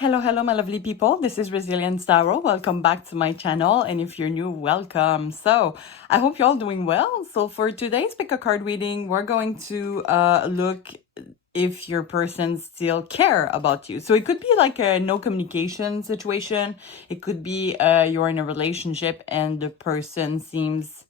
Hello, hello, my lovely people. This is Resilience Tarot. Welcome back to my channel. And if you're new, welcome. So I hope you're all doing well. So for today's pick a card reading, we're going to look if your person still care about you. So it could be like a no communication situation. It could be you're in a relationship and the person seems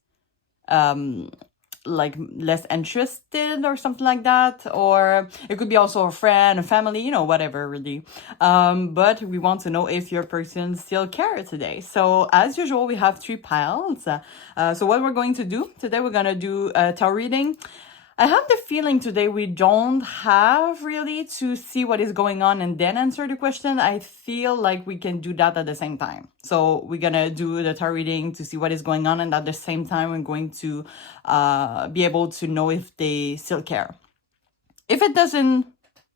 like less interested or something like that, or it could be also a friend, a family, whatever really. But we want to know if your person still cares today. So as usual, we have 3 piles. So what we're going to do today, we're gonna do a tarot reading. I have the feeling today we don't have really to see what is going on and then answer the question. I feel like we can do that at the same time. So we're going to do the tarot reading to see what is going on. And at the same time, we're going to be able to know if they still care. If it doesn't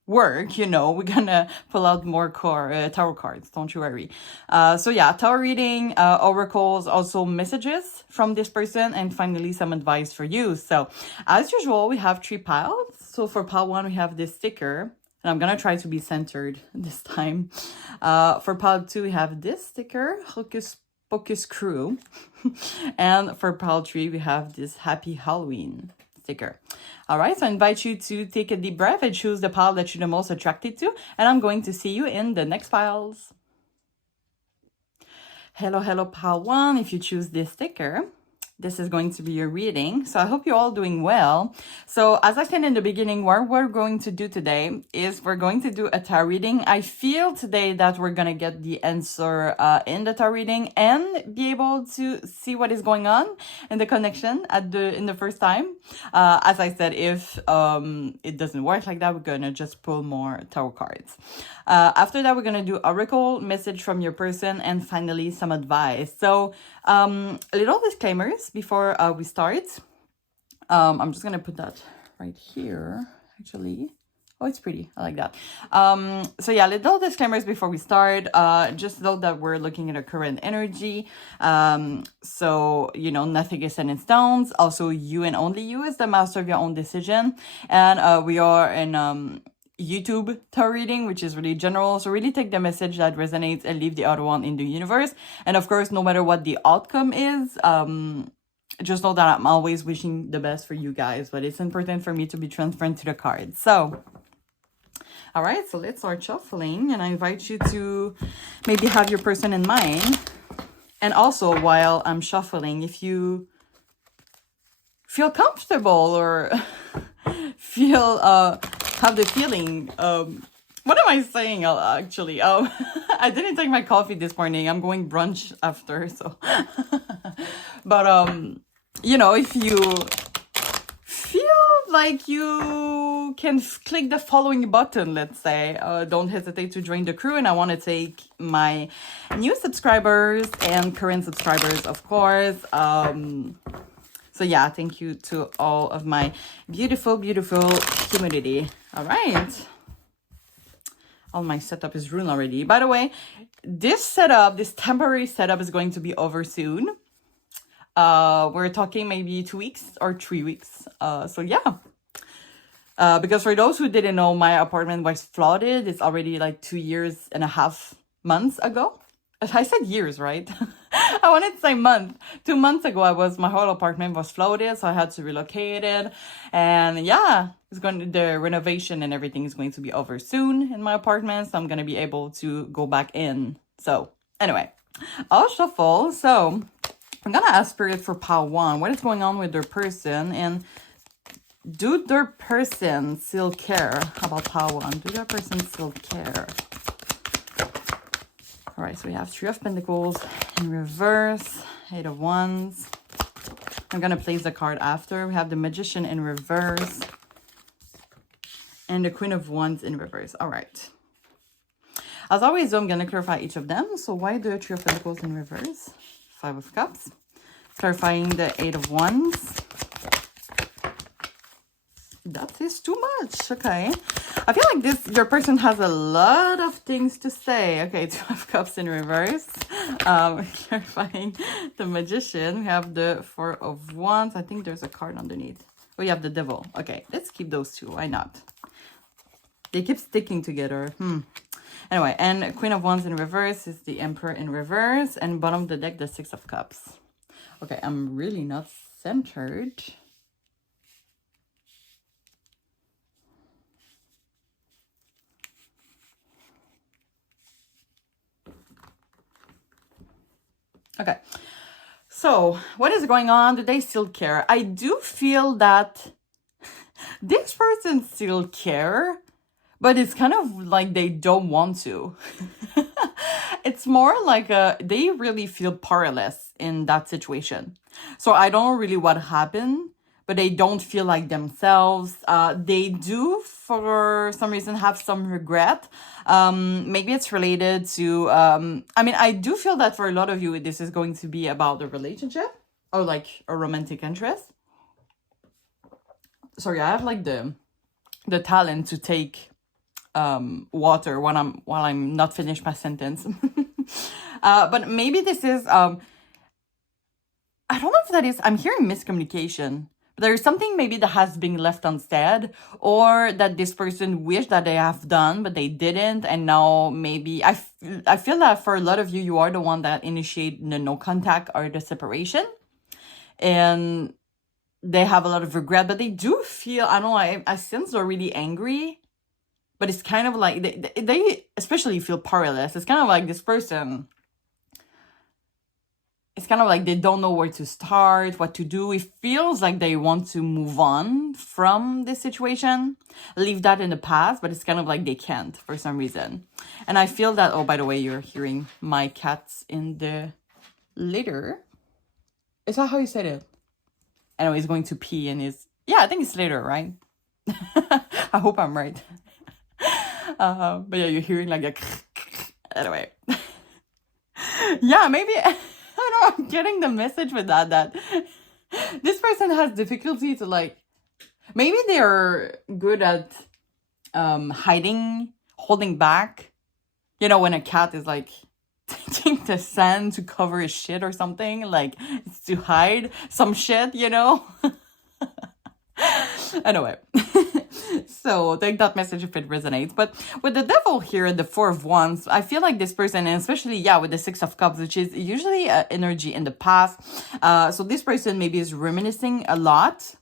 work, we're gonna pull out more tarot cards, don't you worry. So yeah, tarot reading, oracles, also messages from this person, and finally some advice for you. So as usual, we have 3 piles. So for pile 1, we have this sticker, and I'm gonna try to be centered this time. For pile 2, we have this sticker, Hocus Pocus Crew. And for pile 3, we have this Happy Halloween sticker. All right, so I invite you to take a deep breath and choose the pile that you're the most attracted to, and I'm going to see you in the next piles. Hello, hello, pile 1. If you choose this sticker, this is going to be your reading. So I hope you're all doing well. So as I said in the beginning, what we're going to do today is we're going to do a tarot reading. I feel today that we're going to get the answer in the tarot reading and be able to see what is going on in the connection in the first time. As I said, if it doesn't work like that, we're going to just pull more tarot cards. After that, we're going to do oracle, message from your person, and finally some advice. So little disclaimers before we start. I'm just gonna put that right here, actually. Oh, it's pretty. I like that. So yeah, little disclaimers before we start. Just know that we're looking at a current energy. So, nothing is set in stones. Also, you and only you is the master of your own decision. And we are in YouTube tarot reading, which is really general. So really take the message that resonates and leave the other one in the universe. And of course, no matter what the outcome is, just know that I'm always wishing the best for you guys, but it's important for me to be transparent to the cards. So, all right, so let's start shuffling, and I invite you to maybe have your person in mind. And also, while I'm shuffling, if you feel comfortable or feel have the feeling, what am I saying actually? I didn't take my coffee this morning. I'm going brunch after, so but if you feel like you can click the following button, let's say, don't hesitate to join the crew. And I want to take my new subscribers and current subscribers, of course. So yeah, thank you to all of my beautiful, beautiful community. All right. All my setup is ruined already. By the way, this temporary setup is going to be over soon. We're talking maybe 2 weeks or 3 weeks. So yeah. Because for those who didn't know, my apartment was flooded. It's already like 2.5 years ago. I said years, right? I wanted to say month. 2 months ago, my whole apartment was flooded, so I had to relocate it. And yeah, the renovation and everything is going to be over soon in my apartment, so I'm gonna be able to go back in. So anyway, I'll shuffle. So I'm gonna ask Spirit for pile 1. What is going on with their person, and do their person still care about pile 1? Do their person still care? All right, so we have 3 of Pentacles in reverse, 8 of Wands. I'm going to place the card after. We have the Magician in reverse and the Queen of Wands in reverse. All right. As always, I'm going to clarify each of them. So why the 3 of Pentacles in reverse? 5 of Cups. Clarifying the 8 of Wands. That is too much. Okay. I feel like your person has a lot of things to say. Okay, 2 of Cups in reverse. Clarifying the Magician. We have the 4 of Wands. I think there's a card underneath. Oh, you have the Devil. Okay, let's keep those 2. Why not? They keep sticking together. Anyway, and Queen of Wands in reverse is the Emperor in reverse, and bottom of the deck, the Six of Cups. Okay, I'm really not centered. Okay, so what is going on? Do they still care? I do feel that this person still care, but it's kind of like they don't want to. It's more like they really feel powerless in that situation. So I don't know really what happened, but they don't feel like themselves. They do, for some reason, have some regret. Maybe it's related to, I mean, I do feel that for a lot of you, this is going to be about a relationship or like a romantic interest. Sorry, I have like the talent to take water while I'm not finished my sentence. But maybe this is I don't know if that is, I'm hearing miscommunication. But there's something maybe that has been left unsaid, or that this person wished that they have done, but they didn't. And now maybe, I feel that for a lot of you, you are the one that initiate the no contact or the separation. And they have a lot of regret, but they do feel, I don't know, I sense they're really angry. But it's kind of like, they especially feel powerless. It's kind of like this person, it's kind of like they don't know where to start, what to do. It feels like they want to move on from this situation, leave that in the past, but it's kind of like they can't for some reason. And I feel that, oh, by the way, you're hearing my cats in the litter. Is that how you said it? Anyway, he's going to pee in his, yeah, I think it's litter, right? I hope I'm right. But yeah, you're hearing like a anyway. Yeah, maybe I don't know, I'm getting the message with that this person has difficulty to like, maybe they're good at hiding, holding back. You know, when a cat is like taking the sand to cover his shit or something, like it's to hide some shit, you know? Anyway. So take that message if it resonates. But with the devil here and the Four of Wands, I feel like this person, and especially, yeah, with the Six of Cups, which is usually energy in the past. So this person maybe is reminiscing a lot.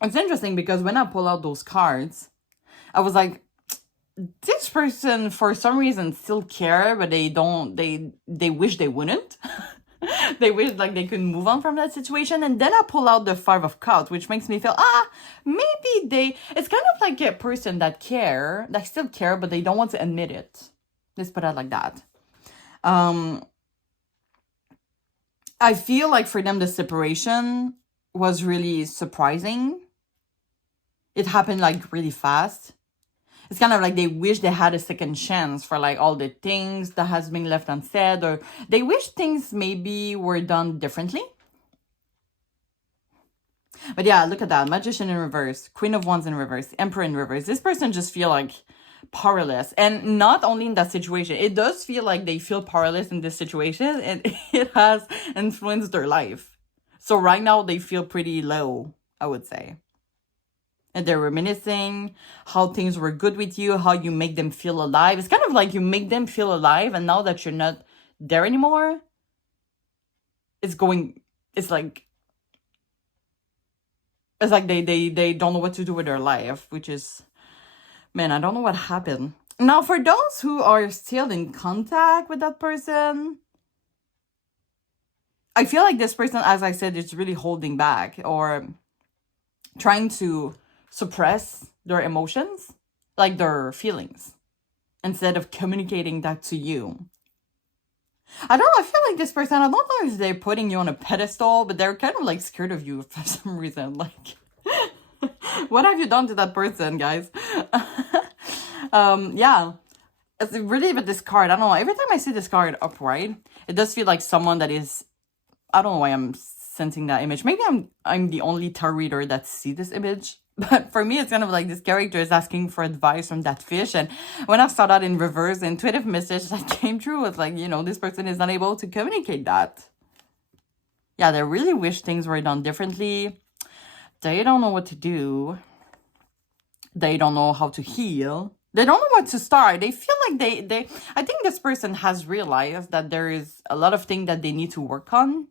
It's interesting because when I pull out those cards, I was like, this person for some reason still care, but they don't, they wish they wouldn't. They wish like they could move on from that situation. And then I pull out the Five of Cups, which makes me feel, maybe it's kind of like a person that still care, but they don't want to admit it. Let's put it like that. I feel like for them, the separation was really surprising. It happened like really fast. It's kind of like they wish they had a second chance for like all the things that has been left unsaid, or they wish things maybe were done differently. But yeah, look at that. Magician in reverse, Queen of Wands in reverse, Emperor in reverse. This person just feel like powerless. And not only in that situation, it does feel like they feel powerless in this situation, and it has influenced their life. So right now they feel pretty low, I would say. And they're reminiscing how things were good with you, how you make them feel alive. It's kind of like you make them feel alive, and now that you're not there anymore, it's like they don't know what to do with their life, which is, man, I don't know what happened. Now, for those who are still in contact with that person, I feel like this person, as I said, is really holding back or trying to suppress their emotions, like their feelings, instead of communicating that to you. I don't know, I feel like this person, I don't know if they're putting you on a pedestal, but they're kind of like scared of you for some reason. Like, what have you done to that person, guys? Yeah, it's really with this card, I don't know, every time I see this card upright, it does feel like someone that is, I don't know why I'm sensing that image. Maybe I'm the only tarot reader that see this image. But for me, it's kind of like this character is asking for advice from that fish. And when I saw that in reverse, the intuitive message that came through was like, you know, this person is not able to communicate that. Yeah, they really wish things were done differently. They don't know what to do. They don't know how to heal. They don't know what to start. They feel like they I think this person has realized that there is a lot of things that they need to work on,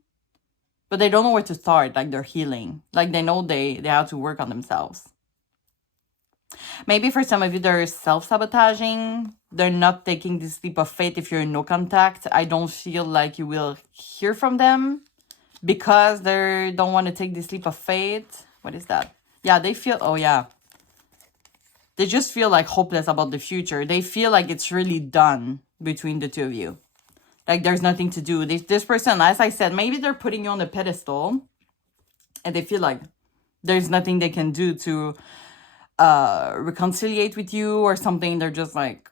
but they don't know where to start, like they're healing. Like they know they have to work on themselves. Maybe for some of you, they're self-sabotaging. They're not taking this leap of faith if you're in no contact. I don't feel like you will hear from them because they don't want to take this leap of faith. What is that? Yeah, they feel, oh yeah. They just feel like hopeless about the future. They feel like it's really done between the two of you. Like there's nothing to do. This person, as I said, maybe they're putting you on a pedestal and they feel like there's nothing they can do to reconciliate with you or something. They're just like,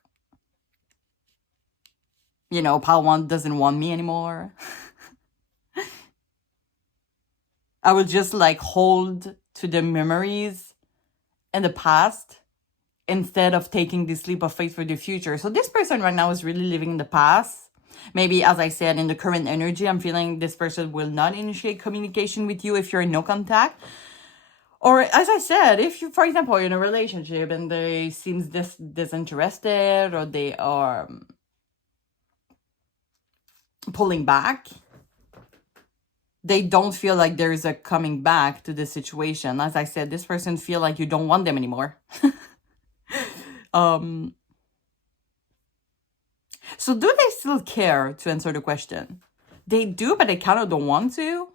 you know, Pal one doesn't want me anymore. I will just like hold to the memories in the past instead of taking this leap of faith for the future. So this person right now is really living in the past. Maybe, as I said, in the current energy, I'm feeling this person will not initiate communication with you if you're in no contact. Or, as I said, if you, for example, you're in a relationship and they seem disinterested or they are pulling back, they don't feel like there's a coming back to the situation. As I said, this person feel like you don't want them anymore. So do they still care, to answer the question? They do, but they kind of don't want to.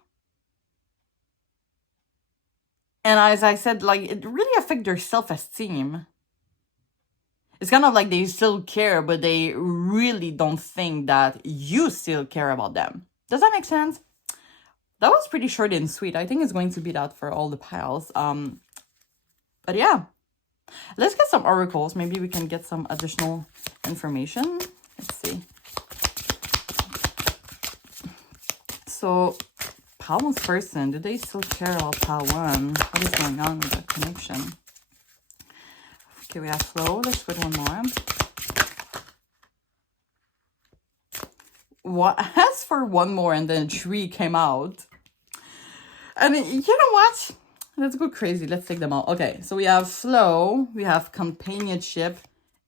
And as I said, like, it really affects their self-esteem. It's kind of like they still care, but they really don't think that you still care about them. Does that make sense? That was pretty short and sweet. I think it's going to be that for all the piles. But yeah. Let's get some oracles. Maybe we can get some additional information. Let's see. So, Pal 1's person, do they still care about Pal 1? What is going on with that connection? Okay, we have flow. Let's put one more. What? As for one more and then 3 came out. And you know what? Let's go crazy. Let's take them all. Okay, so we have flow. We have companionship,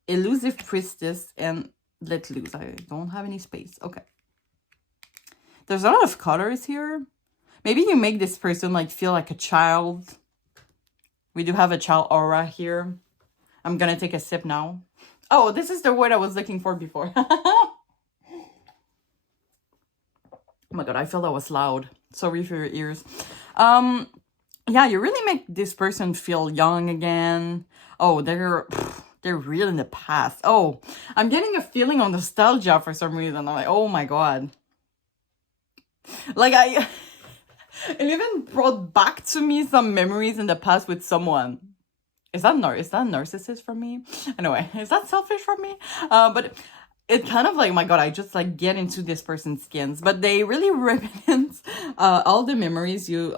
elusive priestess, and let loose. I don't have any space. Okay. There's a lot of colors here. Maybe you make this person like feel like a child. We do have a child aura here. I'm gonna take a sip now. Oh, this is the word I was looking for before. Oh my god, I feel that was loud. Sorry for your ears. Yeah, you really make this person feel young again. Oh, they're real in the past. Oh, I'm getting a feeling of nostalgia for some reason. I'm like, oh my god. Like it even brought back to me some memories in the past with someone. Is that narcissist from me? Anyway, is that selfish from me? But it kind of like, my god, I just like get into this person's skins. But they really represent all the memories you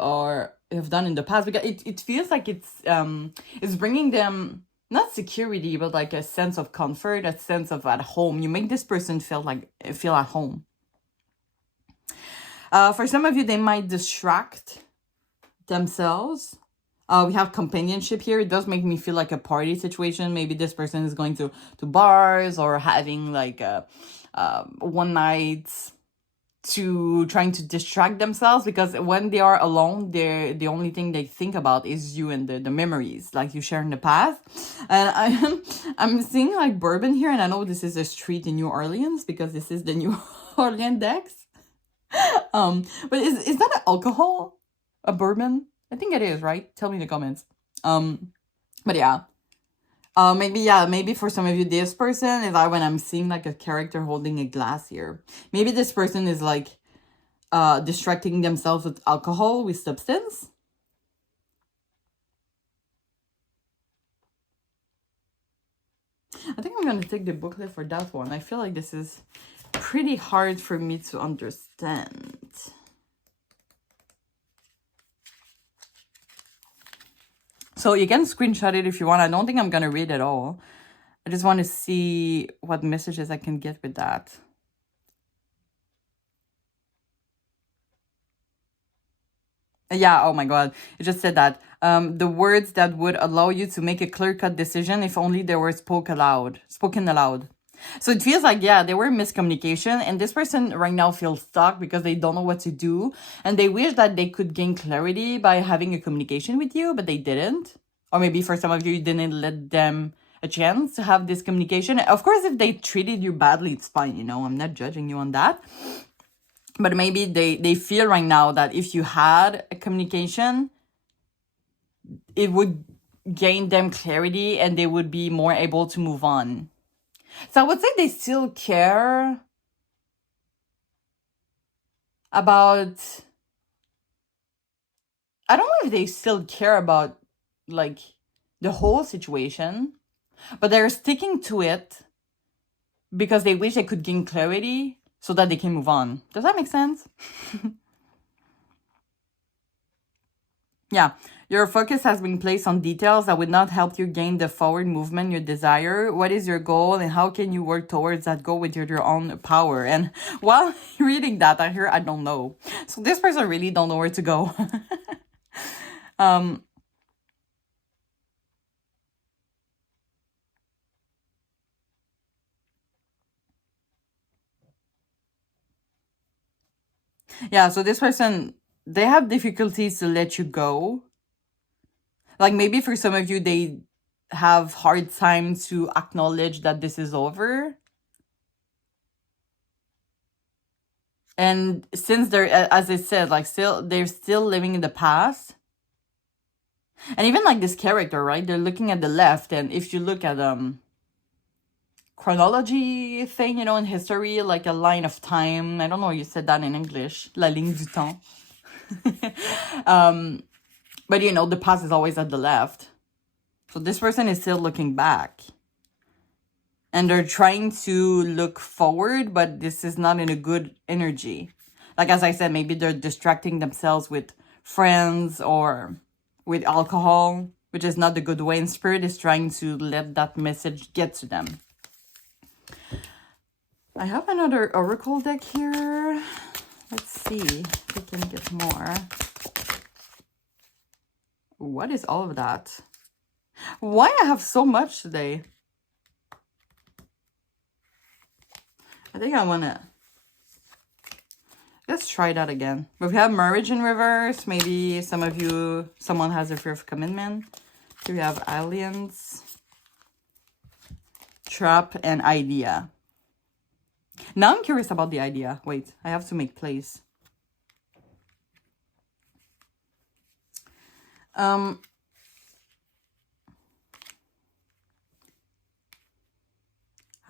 have done in the past, because it feels like it's bringing them not security, but like a sense of comfort, a sense of at home. You make this person feel at home. For some of you, they might distract themselves. We have companionship here. It does make me feel like a party situation. Maybe this person is going to bars or having like one night to trying to distract themselves, because when they are alone, the only thing they think about is you and the memories like you share in the past. And I'm seeing like bourbon here, and I know this is a street in New Orleans because this is the New Orleans Dex. But is that an alcohol? A bourbon? I think it is, right? Tell me in the comments. But yeah. Maybe for some of you, this person is when I'm seeing like a character holding a glass here. Maybe this person is like distracting themselves with alcohol, with substance. I think I'm gonna take the booklet for that one. I feel like this is pretty hard for me to understand. So you can screenshot it if you want. I don't think I'm gonna read it all. I just want to see what messages I can get with that. Yeah, oh my god. It just said that The words that would allow you to make a clear-cut decision if only they were spoken aloud. So it feels like, yeah, there were miscommunication, and this person right now feels stuck because they don't know what to do, and they wish that they could gain clarity by having a communication with you, but they didn't. Or maybe for some of you, you didn't let them a chance to have this communication. Of course, if they treated you badly, it's fine, you know, I'm not judging you on that. But maybe they feel right now that if you had a communication, it would gain them clarity and they would be more able to move on. So I would say they still care about, I don't know if they still care about like the whole situation, but they're sticking to it because they wish they could gain clarity so that they can move on. Does that make sense? Yeah. Your focus has been placed on details that would not help you gain the forward movement you desire. What is your goal and how can you work towards that goal with your own power? And while reading that, I hear, I don't know. So this person really don't know where to go. Yeah, so this person, they have difficulties to let you go. Like maybe for some of you, they have hard time to acknowledge that this is over. And since they're, as I said, like they're still living in the past. And even like this character, right? They're looking at the left. And if you look at chronology thing, you know, in history, like a line of time. I don't know, you said that in English. La ligne du temps. But you know, the past is always at the left. So this person is still looking back. And they're trying to look forward, but this is not in a good energy. Like, as I said, maybe they're distracting themselves with friends or with alcohol, which is not the good way. And Spirit is trying to let that message get to them. I have another oracle deck here. Let's see if we can get more. What is all of that? Why I have so much today? I think I want to... Let's try that again. We have marriage in reverse. Maybe someone has a fear of commitment. Here we have aliens, trap, and idea. Now I'm curious about the idea. Wait, I have to make place.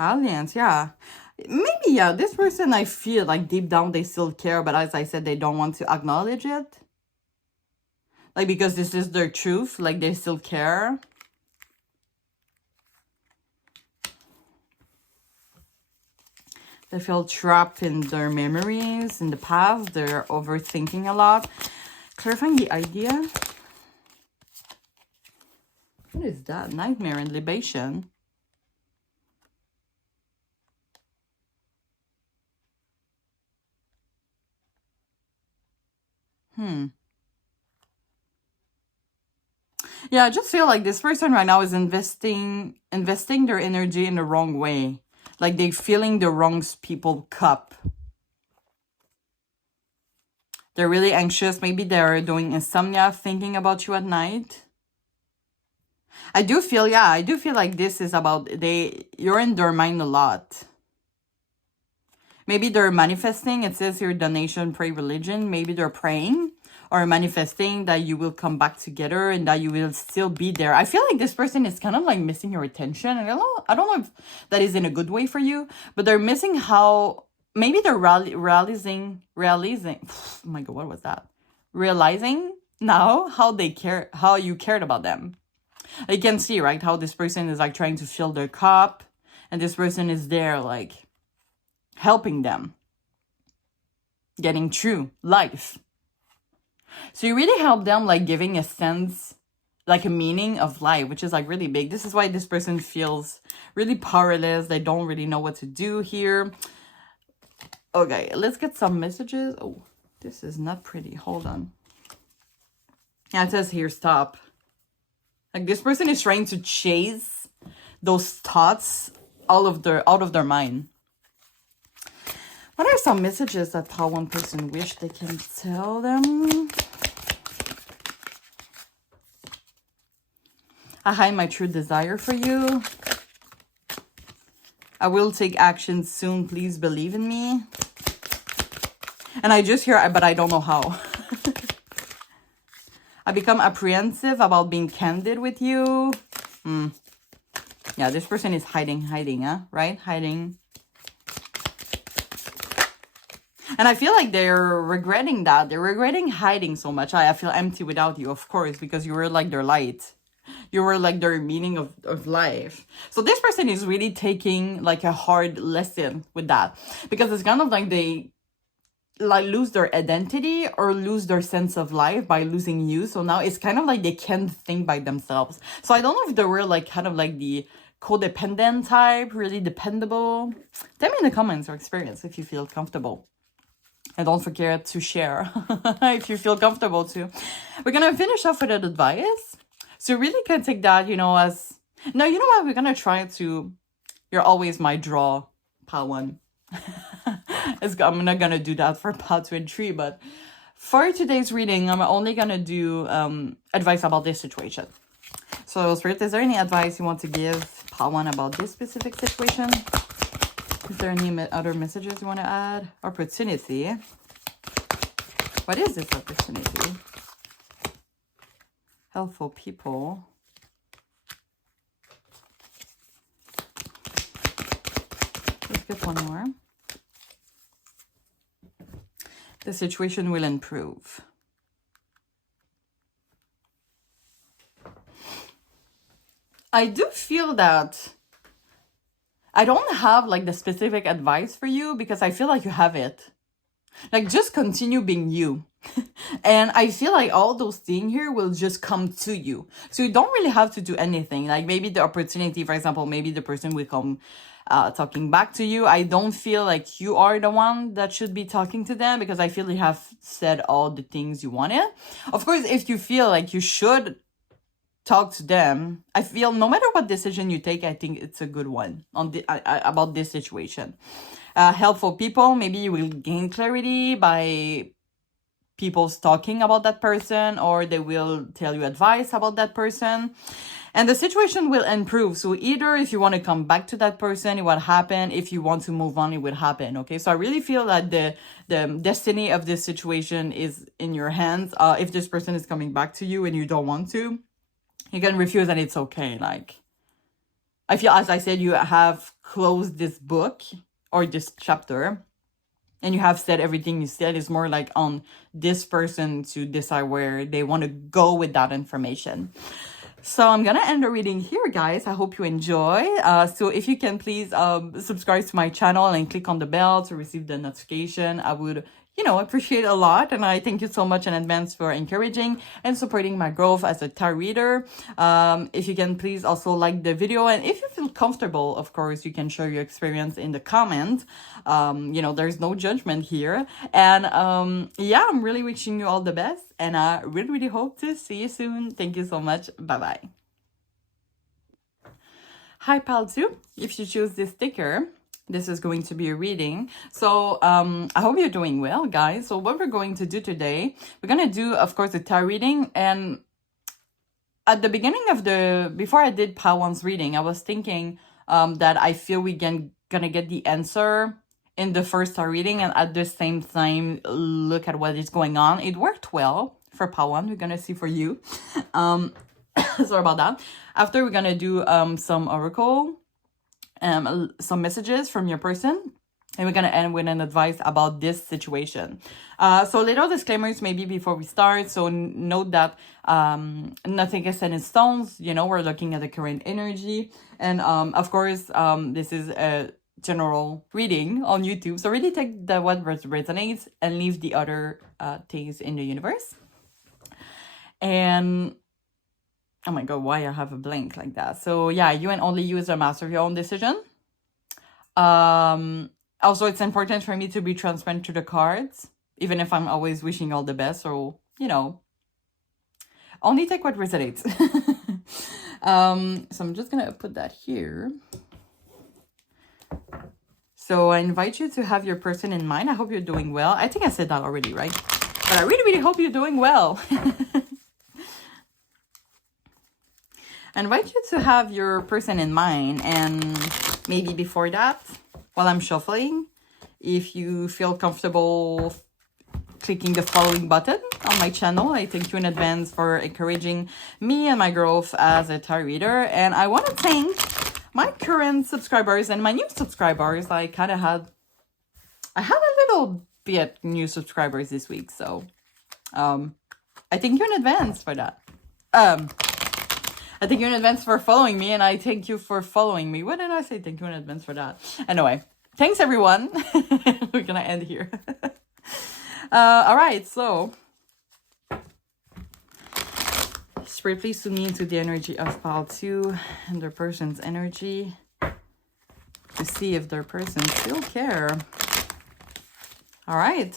Aliens, yeah. Maybe, yeah, this person, I feel like deep down they still care, but as I said, they don't want to acknowledge it. Like, because this is their truth, like they still care. They feel trapped in their memories, in the past. They're overthinking a lot. Clarifying the idea. What is that? Nightmare and libation. Yeah, I just feel like this person right now is investing their energy in the wrong way. Like they're filling the wrong people's cup. They're really anxious. Maybe they're doing insomnia, thinking about you at night. I do feel like this is about you're in their mind a lot. Maybe they're manifesting. It says here donation, pray, religion. Maybe they're praying or manifesting that you will come back together and that you will still be there. I feel like this person is kind of like missing your attention. And I don't know if that is in a good way for you, but they're missing how, maybe they're realizing, oh my God, what was that? Realizing now how you cared about them. You can see, right, how this person is like trying to fill their cup and this person is there like helping them, getting through life. So you really help them like giving a sense, like a meaning of life, which is like really big. This is why this person feels really powerless. They don't really know what to do here. Okay, let's get some messages. Oh, this is not pretty. Hold on. Yeah, it says here, stop. Like this person is trying to chase those thoughts out of their mind. What are some messages that one person wish they can tell them? I hide my true desire for you. I will take action soon. Please believe in me. And I just hear, but I don't know how. I become apprehensive about being candid with you. Yeah, this person is hiding, huh? Right? Hiding. And I feel like they're regretting that. They're regretting hiding so much. I feel empty without you, of course, because you were like their light. You were like their meaning of life. So this person is really taking like a hard lesson with that. Because it's kind of like they like lose their identity or lose their sense of life by losing you. So now it's kind of like they can't think by themselves. So I don't know if they were like kind of like the codependent type, really dependable. Tell me in the comments your experience if you feel comfortable. And don't forget to share if you feel comfortable too. We're going to finish off with an advice. So you really can take that, you know, as... No, you know what? We're going to try to... You're always my draw, part 1. I'm not going to do that for part 2 and 3. But for today's reading, I'm only going to do advice about this situation. So, Spirit, is there any advice you want to give part 1 about this specific situation? Is there any other messages you want to add? Opportunity. What is this opportunity? Helpful people. Let's get one more. The situation will improve. I do feel that I don't have like the specific advice for you because I feel like you have it. Like just continue being you. And I feel like all those things here will just come to you. So you don't really have to do anything. Like maybe the opportunity, for example, maybe the person will come talking back to you. I don't feel like you are the one that should be talking to them because I feel you have said all the things you wanted. Of course, if you feel like you should talk to them, I feel no matter what decision you take, I think it's a good one on the about this situation. Helpful people, maybe you will gain clarity by people talking about that person, or they will tell you advice about that person, and the situation will improve. So either if you want to come back to that person, it will happen. If you want to move on, it will happen. Okay, so I really feel that the destiny of this situation is in your hands. If this person is coming back to you and you don't want to, you can refuse and it's okay. Like, I feel, as I said, you have closed this book or this chapter and you have said everything you said. Is more like on this person to decide where they want to go with that information. So I'm gonna end the reading here, guys. I hope you enjoy. So if you can please subscribe to my channel and click on the bell to receive the notification, I would, you know, appreciate a lot. And I thank you so much in advance for encouraging and supporting my growth as a tarot reader. If you can please also like the video, and if you feel comfortable, of course, you can share your experience in the comments. You know, there's no judgment here. And yeah, I'm really wishing you all the best, and I really, really hope to see you soon. Thank you so much. Bye-bye. Hi, pal 2. If you choose this sticker, this is going to be a reading. So I hope you're doing well, guys. So what we're going to do today, we're going to do, of course, a tarot reading. And at the beginning of before I did part 1's reading, I was thinking that I feel we gonna get the answer in the first tarot reading, and at the same time look at what is going on. It worked well for part 1. We're gonna see for you. Sorry about that. After, we're gonna do some oracle, some messages from your person, and we're gonna end with an advice about this situation. So little disclaimers maybe before we start. So note that nothing is set in stones. You know, we're looking at the current energy, and of course this is a general reading on YouTube. So really take what resonates and leave the other things in the universe. And oh my god, why I have a blank like that? So yeah, you and only you is a master of your own decision. Also, it's important for me to be transparent to the cards, even if I'm always wishing all the best. So, you know, Only take what resonates. So I'm just gonna put that here. So I invite you to have your person in mind. I hope you're doing well. I think I said that already, right? But I really, really hope you're doing well. I invite you to have your person in mind, and maybe before that, while I'm shuffling, if you feel comfortable clicking the following button on my channel, I thank you in advance for encouraging me and my growth as a tarot reader. And I want to thank my current subscribers and my new subscribers. I had a little bit new subscribers this week, so I thank you in advance for that. I thank you in advance for following me, and I thank you for following me. What did I say? Thank you in advance for that. Anyway, thanks everyone. We're gonna end here. All right, so Spirit, please tune me into the energy of pile 2 and their person's energy to see if their person still care. All right.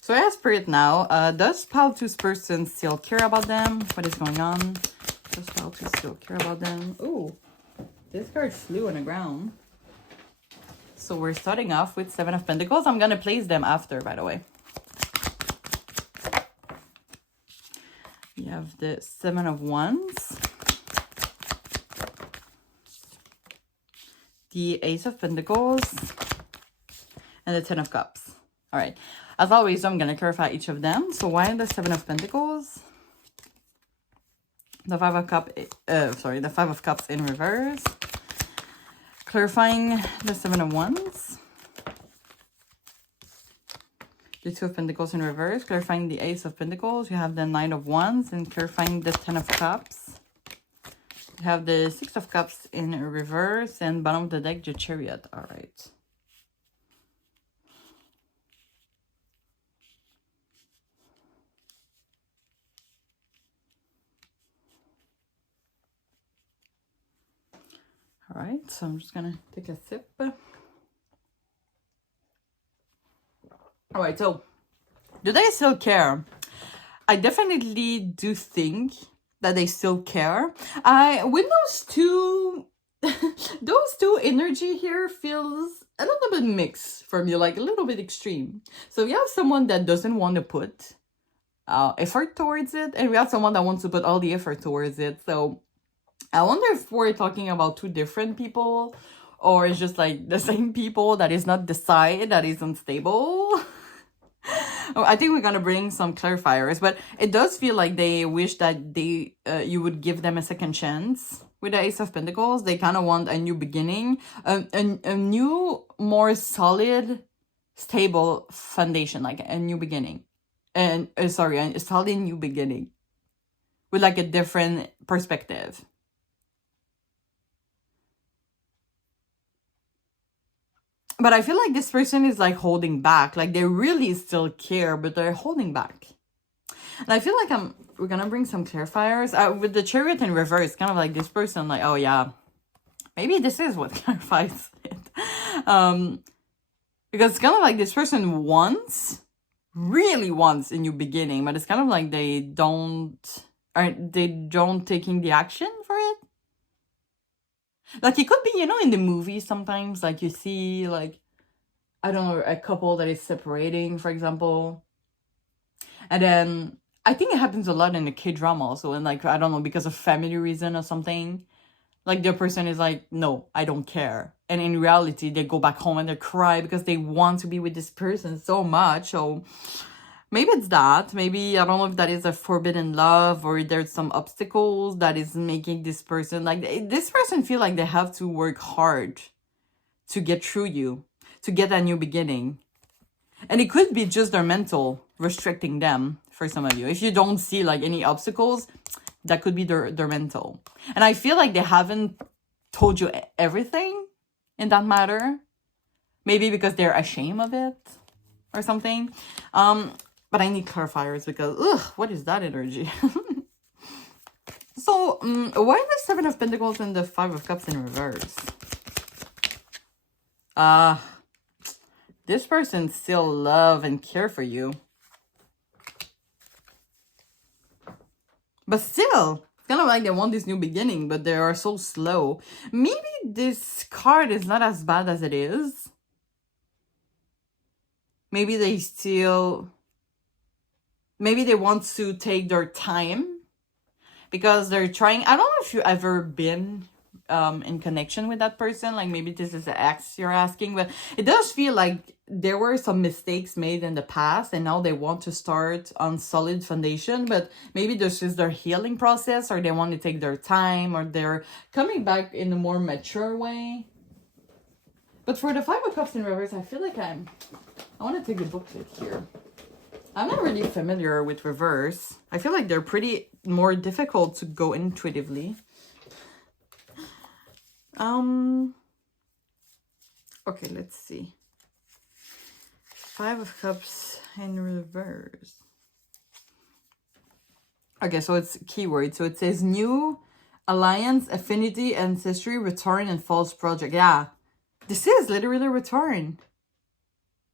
So I ask Spirit now, does pile 2's person still care about them? What is going on? Does pile 2 still care about them? Oh, this card flew on the ground. So we're starting off with 7 of Pentacles. I'm going to place them after, by the way. You have the 7 of Wands, the Ace of Pentacles, and the 10 of Cups. All right. As always, I'm going to clarify each of them. So why the 7 of Pentacles? The 5 of Cups, the 5 of Cups in reverse. Clarifying the 7 of Wands. The 2 of Pentacles in reverse. Clarifying the Ace of Pentacles. You have the 9 of Wands and clarifying the 10 of Cups. You have the 6 of Cups in reverse and bottom of the deck, the Chariot. All right. All right, so I'm just gonna take a sip. All right, so do they still care? I definitely do think that they still care. With those two, those two energy here feels a little bit mixed for me, like a little bit extreme. So we have someone that doesn't want to put effort towards it, and we have someone that wants to put all the effort towards it. So I wonder if we're talking about two different people, or it's just like the same people that is not decided, that is unstable. I think we're gonna bring some clarifiers, but it does feel like they wish that you would give them a second chance. With the Ace of Pentacles, they kind of want a new beginning, a new, more solid, stable foundation, like a new beginning, and a solid new beginning with like a different perspective. But I feel like this person is like holding back. Like they really still care, but they're holding back. And I feel like we're gonna bring some clarifiers. With the Chariot in reverse, kind of like this person, like, oh yeah, maybe this is what clarifies it. Because it's kind of like this person really wants a new beginning, but it's kind of like they don't taking the action for it. Like, it could be, you know, in the movies sometimes, like, you see, like, I don't know, a couple that is separating, for example. And then, I think it happens a lot in the K-drama also, and, like, I don't know, because of family reason or something. Like, the person is like, no, I don't care. And in reality, they go back home and they cry because they want to be with this person so much. So maybe it's that. Maybe, I don't know if that is a forbidden love, or there's some obstacles that is making this person, like, this person feel like they have to work hard to get through you, to get a new beginning. And it could be just their mental restricting them for some of you. If you don't see like any obstacles, that could be their mental. And I feel like they haven't told you everything in that matter. Maybe because they're ashamed of it or something. But I need clarifiers because, what is that energy? So, why the 7 of Pentacles and the 5 of Cups in reverse? This person still love and care for you. But still, it's kind of like they want this new beginning, but they are so slow. Maybe this card is not as bad as it is. Maybe they still... Maybe they want to take their time because they're trying... I don't know if you've ever been in connection with that person. Like maybe this is the ex you're asking, but it does feel like there were some mistakes made in the past and now they want to start on solid foundation, but maybe this is their healing process, or they want to take their time, or they're coming back in a more mature way. But for the 5 of Cups in reverse, I feel like I want to take the booklet here. I'm not really familiar with reverse. I feel like they're pretty more difficult to go intuitively. Okay, let's see. 5 of Cups in reverse. Okay, so it's keyword. So it says new alliance, affinity, ancestry, return, and false project. Yeah, this is literally return.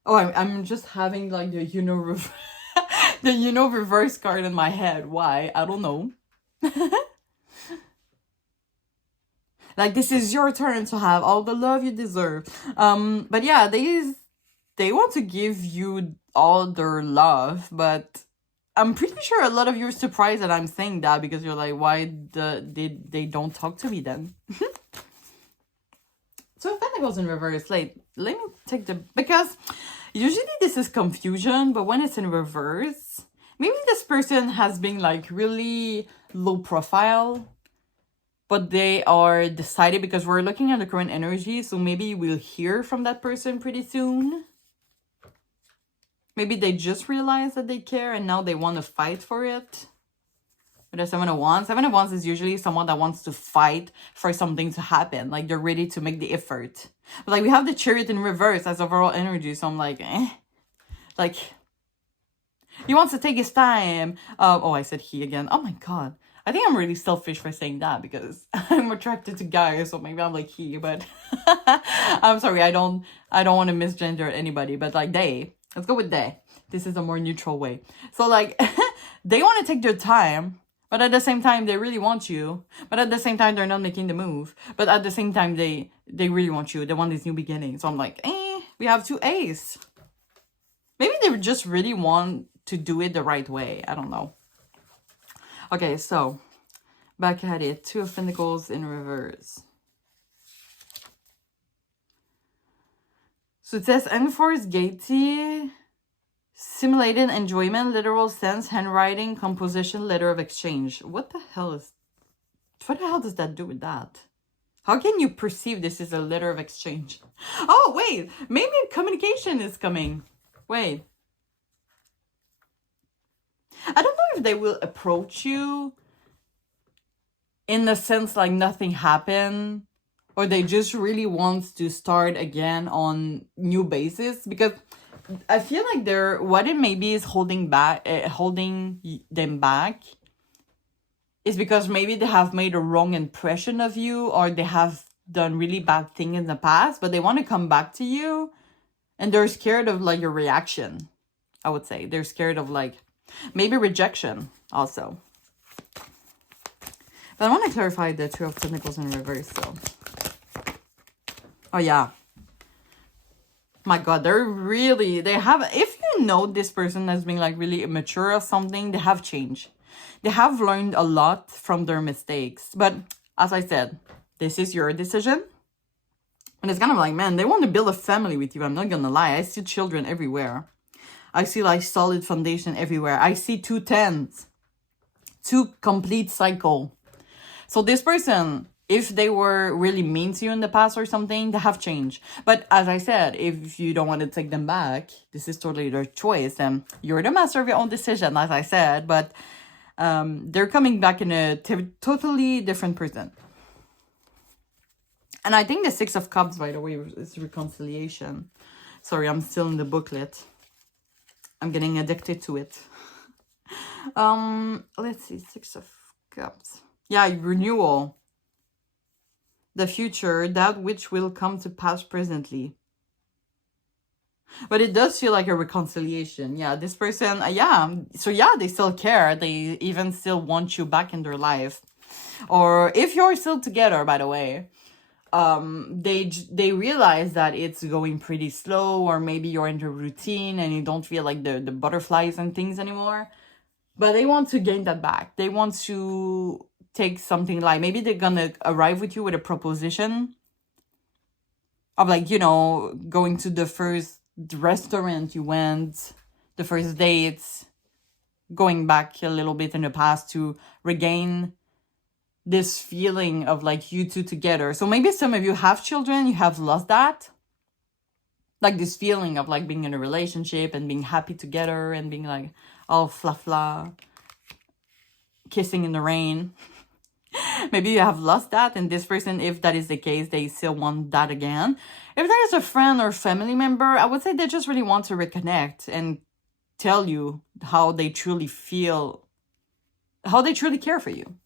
Oh, I'm just having like the the reverse card in my head. Why? I don't know. Like, this is your turn to have all the love you deserve. But yeah, they want to give you all their love, but I'm pretty sure a lot of you are surprised that I'm saying that, because you're like, why they don't talk to me then? So if Pentacles in reverse, like, let me take because usually this is confusion, but when it's in reverse, maybe this person has been like really low profile, but they are decided, because we're looking at the current energy, so maybe we'll hear from that person pretty soon. Maybe they just realize that they care and now they want to fight for it. With the 7 of Wands. 7 of Wands is usually someone that wants to fight for something to happen. Like, they're ready to make the effort. But like, we have the Chariot in reverse as overall energy, so I'm like, Like, he wants to take his time. Oh, I said he again. Oh my god. I think I'm really selfish for saying that, because I'm attracted to guys, so maybe I'm like he, but I'm sorry, I don't want to misgender anybody, but like they. Let's go with they. This is a more neutral way. So like, they want to take their time, but at the same time, they really want you. But at the same time, they're not making the move. But at the same time, they really want you. They want this new beginning. So I'm like, we have 2 A's. Maybe they just really want to do it the right way. I don't know. Okay, so back at it. 2 of Pentacles in reverse. So it says enforced gaiety, simulated enjoyment, literal sense, handwriting, composition, letter of exchange. What the hell does that do with that? How can you perceive this is a letter of exchange? Oh, wait, maybe communication is coming. Wait. I don't know if they will approach you in the sense like nothing happened, or they just really want to start again on new basis, because I feel like what it maybe is holding them back is because maybe they have made a wrong impression of you, or they have done really bad things in the past, but they want to come back to you and they're scared of like your reaction. I would say they're scared of like maybe rejection also. But I want to clarify the 2 of Pentacles in reverse, so. Oh yeah. My god, they have, if you know this person as being like really immature or something, they have changed. They have learned a lot from their mistakes. But as I said, this is your decision. And it's kind of like, man, they want to build a family with you. I'm not gonna lie. I see children everywhere. I see like solid foundation everywhere. I see 2 10s. 2 complete cycle. So this person, if they were really mean to you in the past or something, they have changed. But as I said, if you don't want to take them back, this is totally their choice. And you're the master of your own decision, as I said. But they're coming back in a totally different person. And I think the 6 of Cups, by the way, is reconciliation. Sorry, I'm still in the booklet. I'm getting addicted to it. Let's see, 6 of Cups. Yeah, renewal. The future, that which will come to pass presently. But it does feel like a reconciliation. Yeah, this person, yeah. So yeah, they still care. They even still want you back in their life. Or if you're still together, by the way, they realize that it's going pretty slow, or maybe you're in a routine and you don't feel like the butterflies and things anymore. But they want to gain that back. They want to take something like, maybe they're gonna arrive with you with a proposition of like, you know, going to the first restaurant you went, the first dates, going back a little bit in the past to regain this feeling of like you two together. So maybe some of you have children, you have lost that. Like this feeling of like being in a relationship and being happy together and being like, oh, fla fla, kissing in the rain. Maybe you have lost that, and this person, if that is the case, they still want that again. If there is a friend or family member, I would say they just really want to reconnect and tell you how they truly feel, how they truly care for you.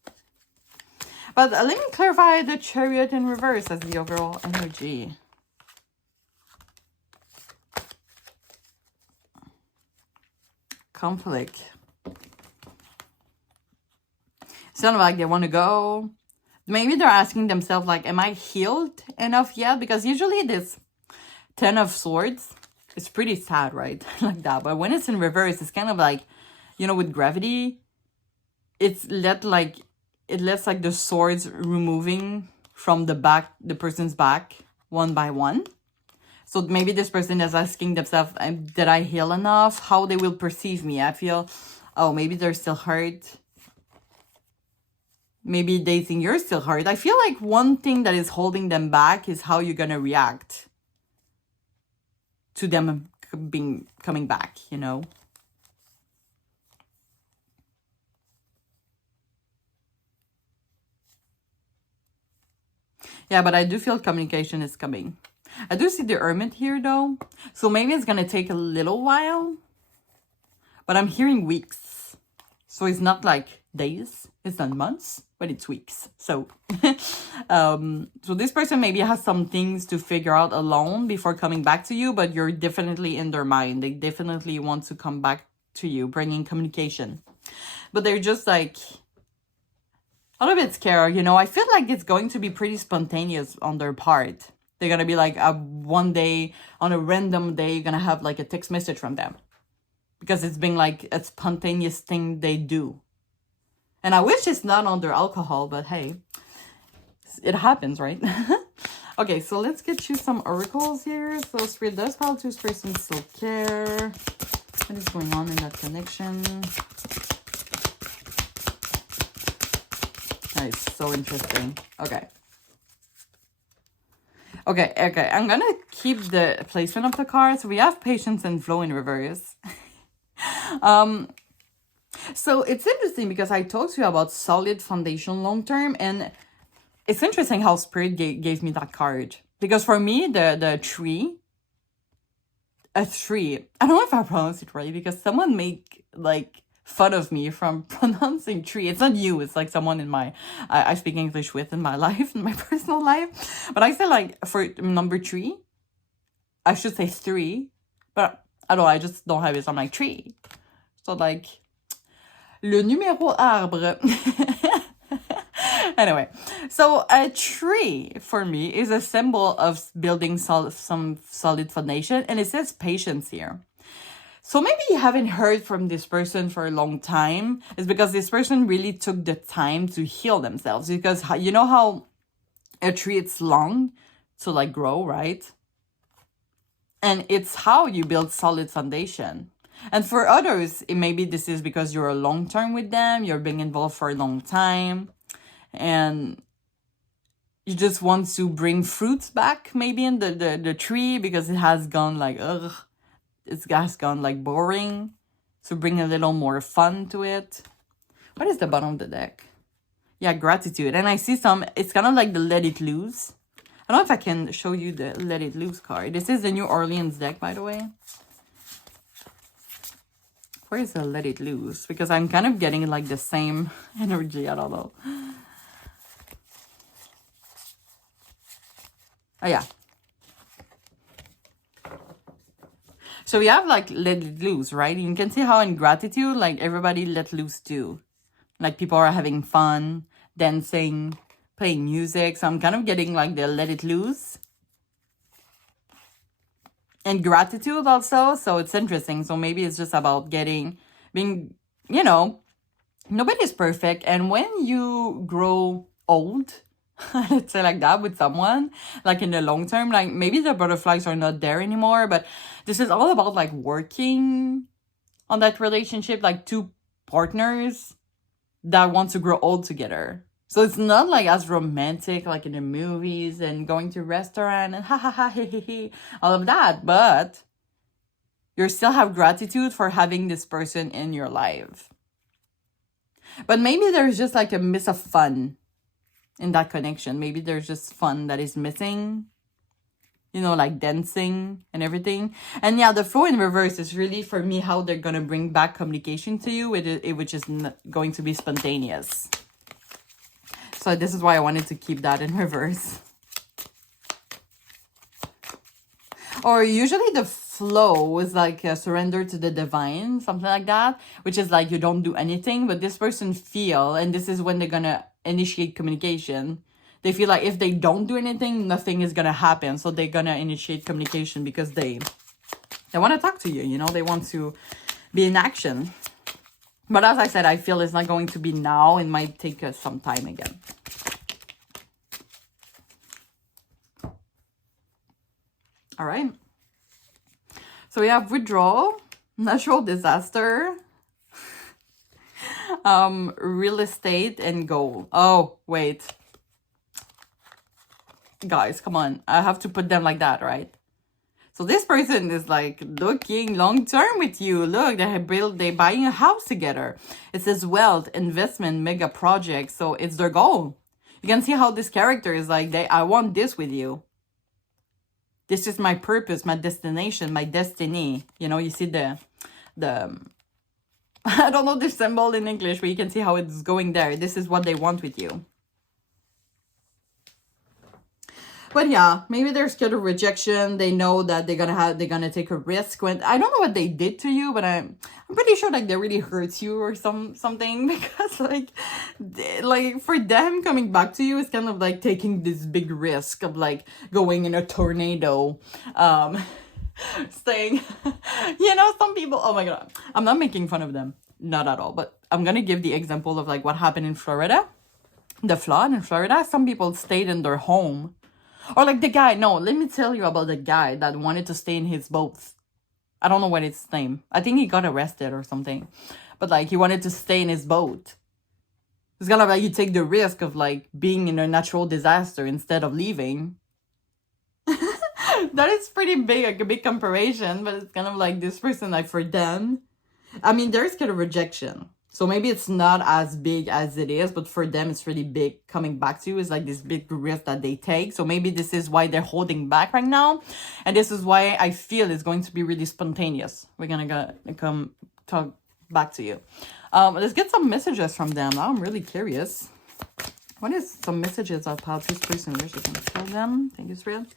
But let me clarify the Chariot in reverse as the overall energy. Conflict. Sound like they want to go. Maybe they're asking themselves, like, am I healed enough yet? Because usually this 10 of Swords is pretty sad, right? Like that. But when it's in reverse, it's kind of like, you know, with gravity, it lets like the swords removing from the person's back one by one. So maybe this person is asking themselves, did I heal enough? How they will perceive me? I feel, oh, maybe they're still hurt. Maybe they think you're still hurt. I feel like one thing that is holding them back is how you're going to react to them coming back, you know? Yeah, but I do feel communication is coming. I do see the Hermit here, though. So maybe it's going to take a little while. But I'm hearing weeks. So it's not like days. It's not months, but it's weeks. So, so this person maybe has some things to figure out alone before coming back to you. But you're definitely in their mind. They definitely want to come back to you, bringing communication. But they're just like a little bit scared, you know. I feel like it's going to be pretty spontaneous on their part. They're going to be like, one day, on a random day, you're going to have like a text message from them. Because it's been like a spontaneous thing they do. And I wish it's not under alcohol, but hey, it happens, right? Okay, so let's get you some oracles here. So Spirit, does this person still care? What is going on in that connection? Nice, so interesting. Okay. Okay, I'm gonna keep the placement of the cards. We have Patience and Flow in reverse. So it's interesting because I talked to you about solid foundation long term, and it's interesting how Spirit gave me that card. Because for me, the tree, a tree, I don't know if I pronounced it right, because someone made like fun of me from pronouncing tree. It's not you, it's like someone in my I speak English with in my life, in my personal life. But I said like for number 3, I should say 3, but I don't know, I just don't have it. So I'm like tree. So like le numéro arbre. Anyway, so a tree for me is a symbol of building some solid foundation, and it says patience here. So maybe you haven't heard from this person for a long time. It's because this person really took the time to heal themselves. Because you know how a tree, it's long to like grow, right? And it's how you build solid foundation. And for others, maybe this is because you're a long term with them, you're being involved for a long time, and you just want to bring fruits back maybe in the tree because it has gone like, it has gone like boring. So bring a little more fun to it. What is the bottom of the deck? Yeah, gratitude. And I see it's kind of like the Let It Loose. I don't know if I can show you the Let It Loose card. This is the New Orleans deck, by the way. Where is the Let It Loose? Because I'm kind of getting like the same energy. I don't know. Oh, yeah. So we have like let it loose, right? You can see how in gratitude, like everybody let loose too. Like people are having fun, dancing, playing music. So I'm kind of getting like the let it loose. And gratitude also. So it's interesting. So maybe it's just about being, you know, nobody's perfect. And when you grow old, let's say like that with someone, like in the long term, like maybe the butterflies are not there anymore, but this is all about like working on that relationship, like two partners that want to grow old together. So it's not like as romantic like in the movies and going to a restaurant and ha ha ha he he he, all of that, but you still have gratitude for having this person in your life. But maybe there's just like a miss of fun in that connection. Maybe there's just fun that is missing, you know, like dancing and everything. And yeah, the flow in reverse is really for me how they're gonna bring back communication to you, which is going to be spontaneous. So this is why I wanted to keep that in reverse. Or usually the flow is like a surrender to the divine, something like that, which is like you don't do anything, but this person feel, and this is when they're gonna initiate communication. They feel like if they don't do anything, nothing is gonna happen. So they're gonna initiate communication because they want to talk to you, you know, they want to be in action. But as I said, I feel it's not going to be now. It might take us some time again. All right. So we have withdrawal, natural disaster, real estate, and goal. Oh, wait. Guys, come on. I have to put them like that, right? So this person is like looking long term with you. Look, they're buying a house together. It says wealth, investment, mega project. So it's their goal. You can see how this character is like, I want this with you. This is my purpose, my destination, my destiny. You know, you see the I don't know the symbol in English, but you can see how it's going there. This is what they want with you. But yeah, maybe they're scared of rejection. They know that they're gonna take a risk. When I don't know what they did to you, but I'm pretty sure like they really hurt you or something, because like for them coming back to you is kind of like taking this big risk of like going in a tornado, staying. You know, some people. Oh my god, I'm not making fun of them, not at all. But I'm gonna give the example of like what happened in Florida, the flood in Florida. Some people stayed in their home. Or like the guy, no, let me tell you about the guy that wanted to stay in his boat. I don't know what it's name. I think he got arrested or something. But like he wanted to stay in his boat. It's kind of like you take the risk of like being in a natural disaster instead of leaving. That is pretty big, like a big comparison. But it's kind of like this person, like for them. I mean, they're scared of rejection. So maybe it's not as big as it is, but for them, it's really big. Coming back to you is like this big risk that they take. So maybe this is why they're holding back right now. And this is why I feel it's going to be really spontaneous. We're going to come talk back to you. Let's get some messages from them. Now I'm really curious. What is some messages about this person? Wish I can tell them. Thank you, Israel.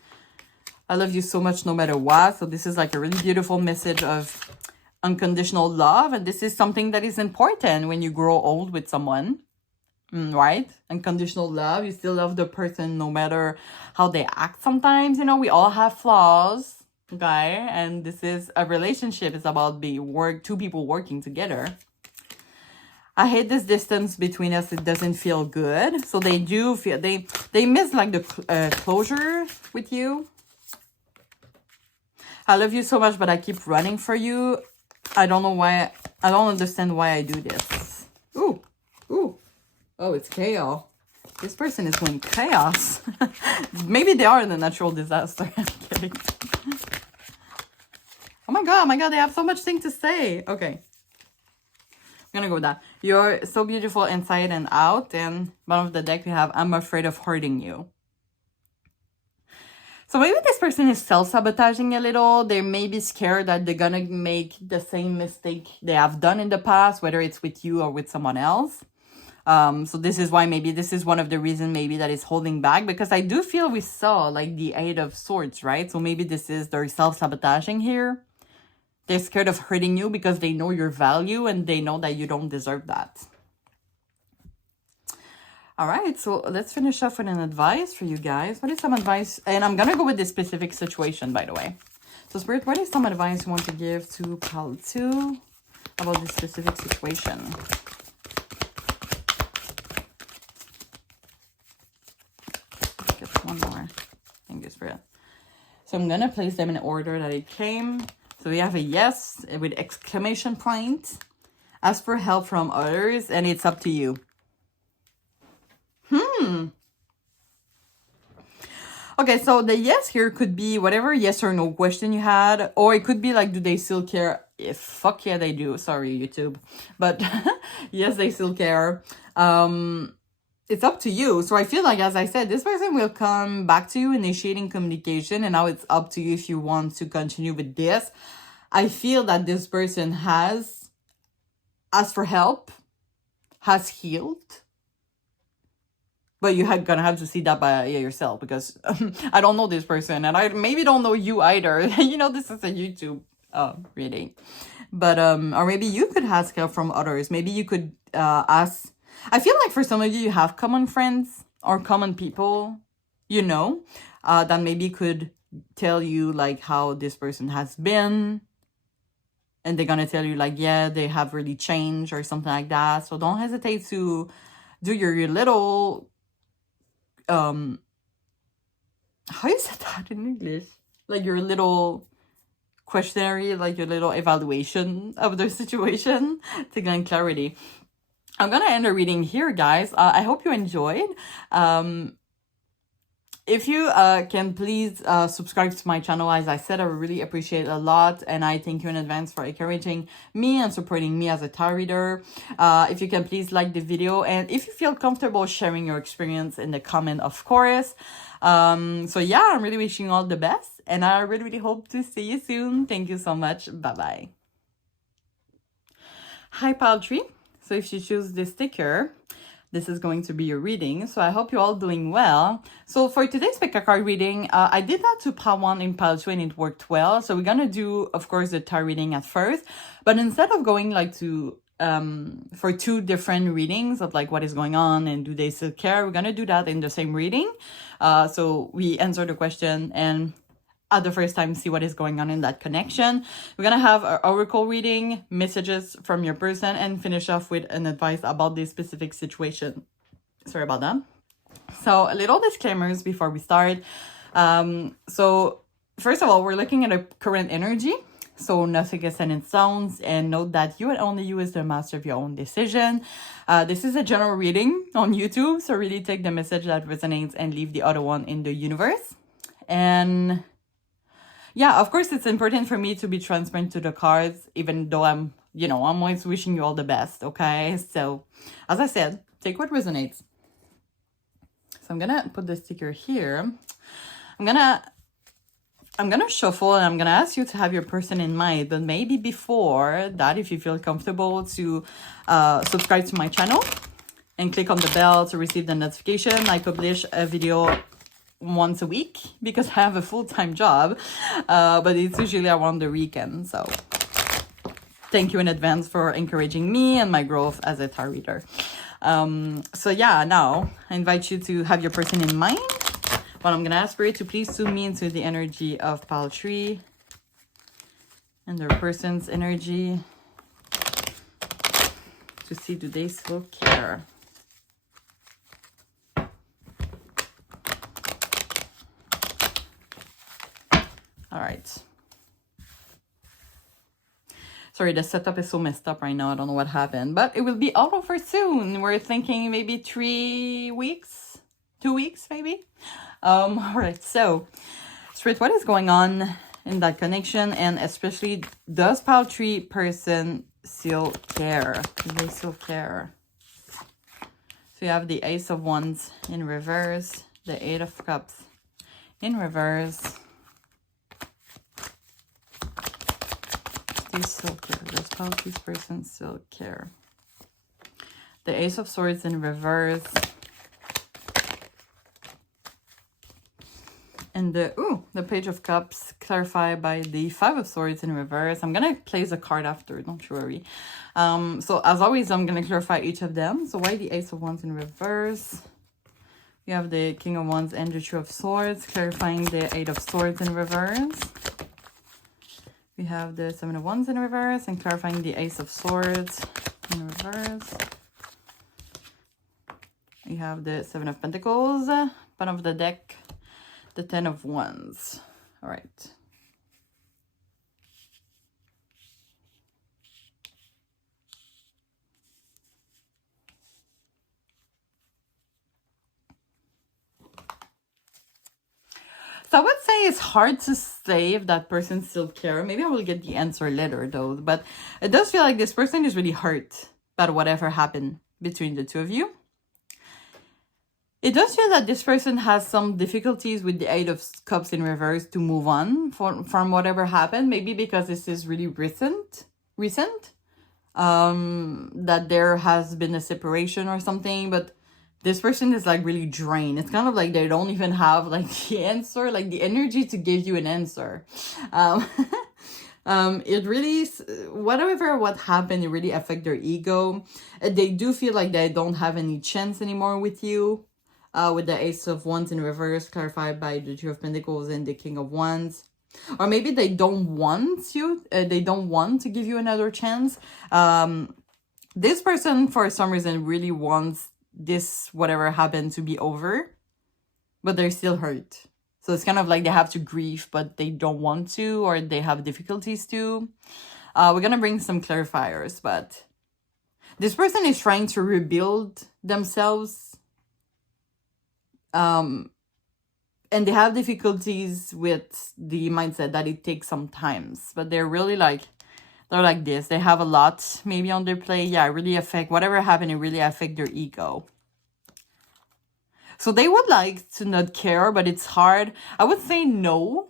I love you so much no matter what. So this is like a really beautiful message of unconditional love, and this is something that is important when you grow old with someone, right? Unconditional love. You still love the person no matter how they act sometimes. You know, we all have flaws, okay? And this is a relationship. It's about two people working together. I hate this distance between us. It doesn't feel good. So they do feel they miss like the closure with you. I love you so much, but I keep running for you. I don't know why. I don't understand why I do this. Ooh. Oh, it's chaos. This person is going chaos. Maybe they are in a natural disaster. I'm kidding. Oh my god, they have so much thing to say. Okay. I'm gonna go with that. You're so beautiful inside and out. And bottom of the deck we have, I'm afraid of hurting you. So maybe this person is self-sabotaging a little. They may be scared that they're gonna make the same mistake they have done in the past, whether it's with you or with someone else. So this is why maybe this is one of the reasons maybe that is holding back, because I do feel we saw like the 8 of Swords, right? So maybe this is their self-sabotaging here. They're scared of hurting you because they know your value and they know that you don't deserve that. All right, so let's finish off with an advice for you guys. What is some advice? And I'm going to go with this specific situation, by the way. So, Spirit, what is some advice you want to give to Pal 2 about this specific situation? Get one more. Thank you, Spirit. So I'm going to place them in order that it came. So we have a yes with exclamation point. Ask for help from others and it's up to you. Okay, so the yes here could be whatever yes or no question you had. Or it could be like, do they still care? If fuck yeah, they do. Sorry, YouTube. But yes, they still care. It's up to you. So I feel like, as I said, this person will come back to you initiating communication. And now it's up to you if you want to continue with this. I feel that this person has asked for help, has healed. But you're gonna have to see that by yourself, because I don't know this person. And I maybe don't know you either. You know, this is a YouTube reading. But, or maybe you could ask help from others. Maybe you could ask... I feel like for some of you, you have common friends or common people, you know, that maybe could tell you like how this person has been. And they're going to tell you like, yeah, they have really changed or something like that. So don't hesitate to do your little, how you say that in English? Like your little questionnaire, like your little evaluation of their situation to gain clarity. I'm going to end the reading here, guys. I hope you enjoyed. If you can please subscribe to my channel, as I said, I really appreciate it a lot. And I thank you in advance for encouraging me and supporting me as a tarot reader. If you can please like the video. And if you feel comfortable sharing your experience in the comment, of course. So yeah, I'm really wishing you all the best. And I really, really hope to see you soon. Thank you so much. Bye-bye. Hi, Paltry. So if you choose this sticker, this is going to be your reading. So I hope you're all doing well. So for today's pick a card reading, I did that to Pal 1 in Pal 2 and it worked well. So we're going to do, of course, the tarot reading at first. But instead of going like to, for two different readings of like what is going on and do they still care, we're going to do that in the same reading. So we answer the question and at the first time, see what is going on in that connection. We're going to have our oracle reading, messages from your person, and finish off with an advice about this specific situation. Sorry about that. So, a little disclaimers before we start. So, first of all, we're looking at a current energy. So, nothing is set in stones. And note that you and only you is the master of your own decision. This is a general reading on YouTube. So, really take the message that resonates and leave the other one in the universe. And... yeah, of course, it's important for me to be transparent to the cards, even though I'm always wishing you all the best, okay? So, as I said, take what resonates. So I'm going to put the sticker here. I'm going to shuffle and I'm going to ask you to have your person in mind. But maybe before that, if you feel comfortable, to subscribe to my channel and click on the bell to receive the notification. I publish a video once a week because I have a full-time job, but it's usually around the weekend. So thank you in advance for encouraging me and my growth as a tarot reader. So yeah, now I invite you to have your person in mind. Well, I'm gonna ask for you to please zoom me into the energy of Pal 3 and their person's energy to see, do they still care? All right. Sorry, the setup is so messed up right now. I don't know what happened, but it will be all over soon. We're thinking maybe 3 weeks, 2 weeks, maybe. All right. So, Spirit, what is going on in that connection? And especially, does Pal 3 person still care? Do they still care? So you have the Ace of Wands in reverse, the Eight of Cups in reverse. Still care. Does Pal 3's person still care? The Ace of Swords in reverse And the Page of Cups clarified by the Five of Swords in reverse. I'm gonna place a card after, don't you worry. So as always, I'm gonna clarify each of them. So why the Ace of Wands in reverse? We have the King of Wands and the Two of Swords, clarifying the Eight of Swords in reverse. We have the Seven of Wands in reverse and clarifying the Ace of Swords in reverse. We have the Seven of Pentacles, bottom of the deck, the Ten of Wands. All right. So I would say it's hard to say if that person still cares. Maybe I will get the answer later though. But it does feel like this person is really hurt about whatever happened between the two of you. It does feel that this person has some difficulties with the Eight of Cups in reverse to move on from whatever happened. Maybe because this is really recent. That there has been a separation or something. But this person is like really drained. It's kind of like they don't even have like the answer, like the energy to give you an answer. It really, what happened, it really affect their ego. They do feel like they don't have any chance anymore with you. With the Ace of Wands in reverse, clarified by the Two of Pentacles and the King of Wands. Or maybe they don't want you, they don't want to give you another chance. This person, for some reason, really wants this, whatever happened, to be over. But they're still hurt. So it's kind of like they have to grieve, but they don't want to, or they have difficulties to. We're going to bring some clarifiers, but this person is trying to rebuild themselves. And they have difficulties with the mindset that it takes some times, but they're really like, they're like this. They have a lot maybe on their plate. Yeah, it really affect, whatever happened, it really affect their ego. So they would like to not care, but it's hard. I would say no,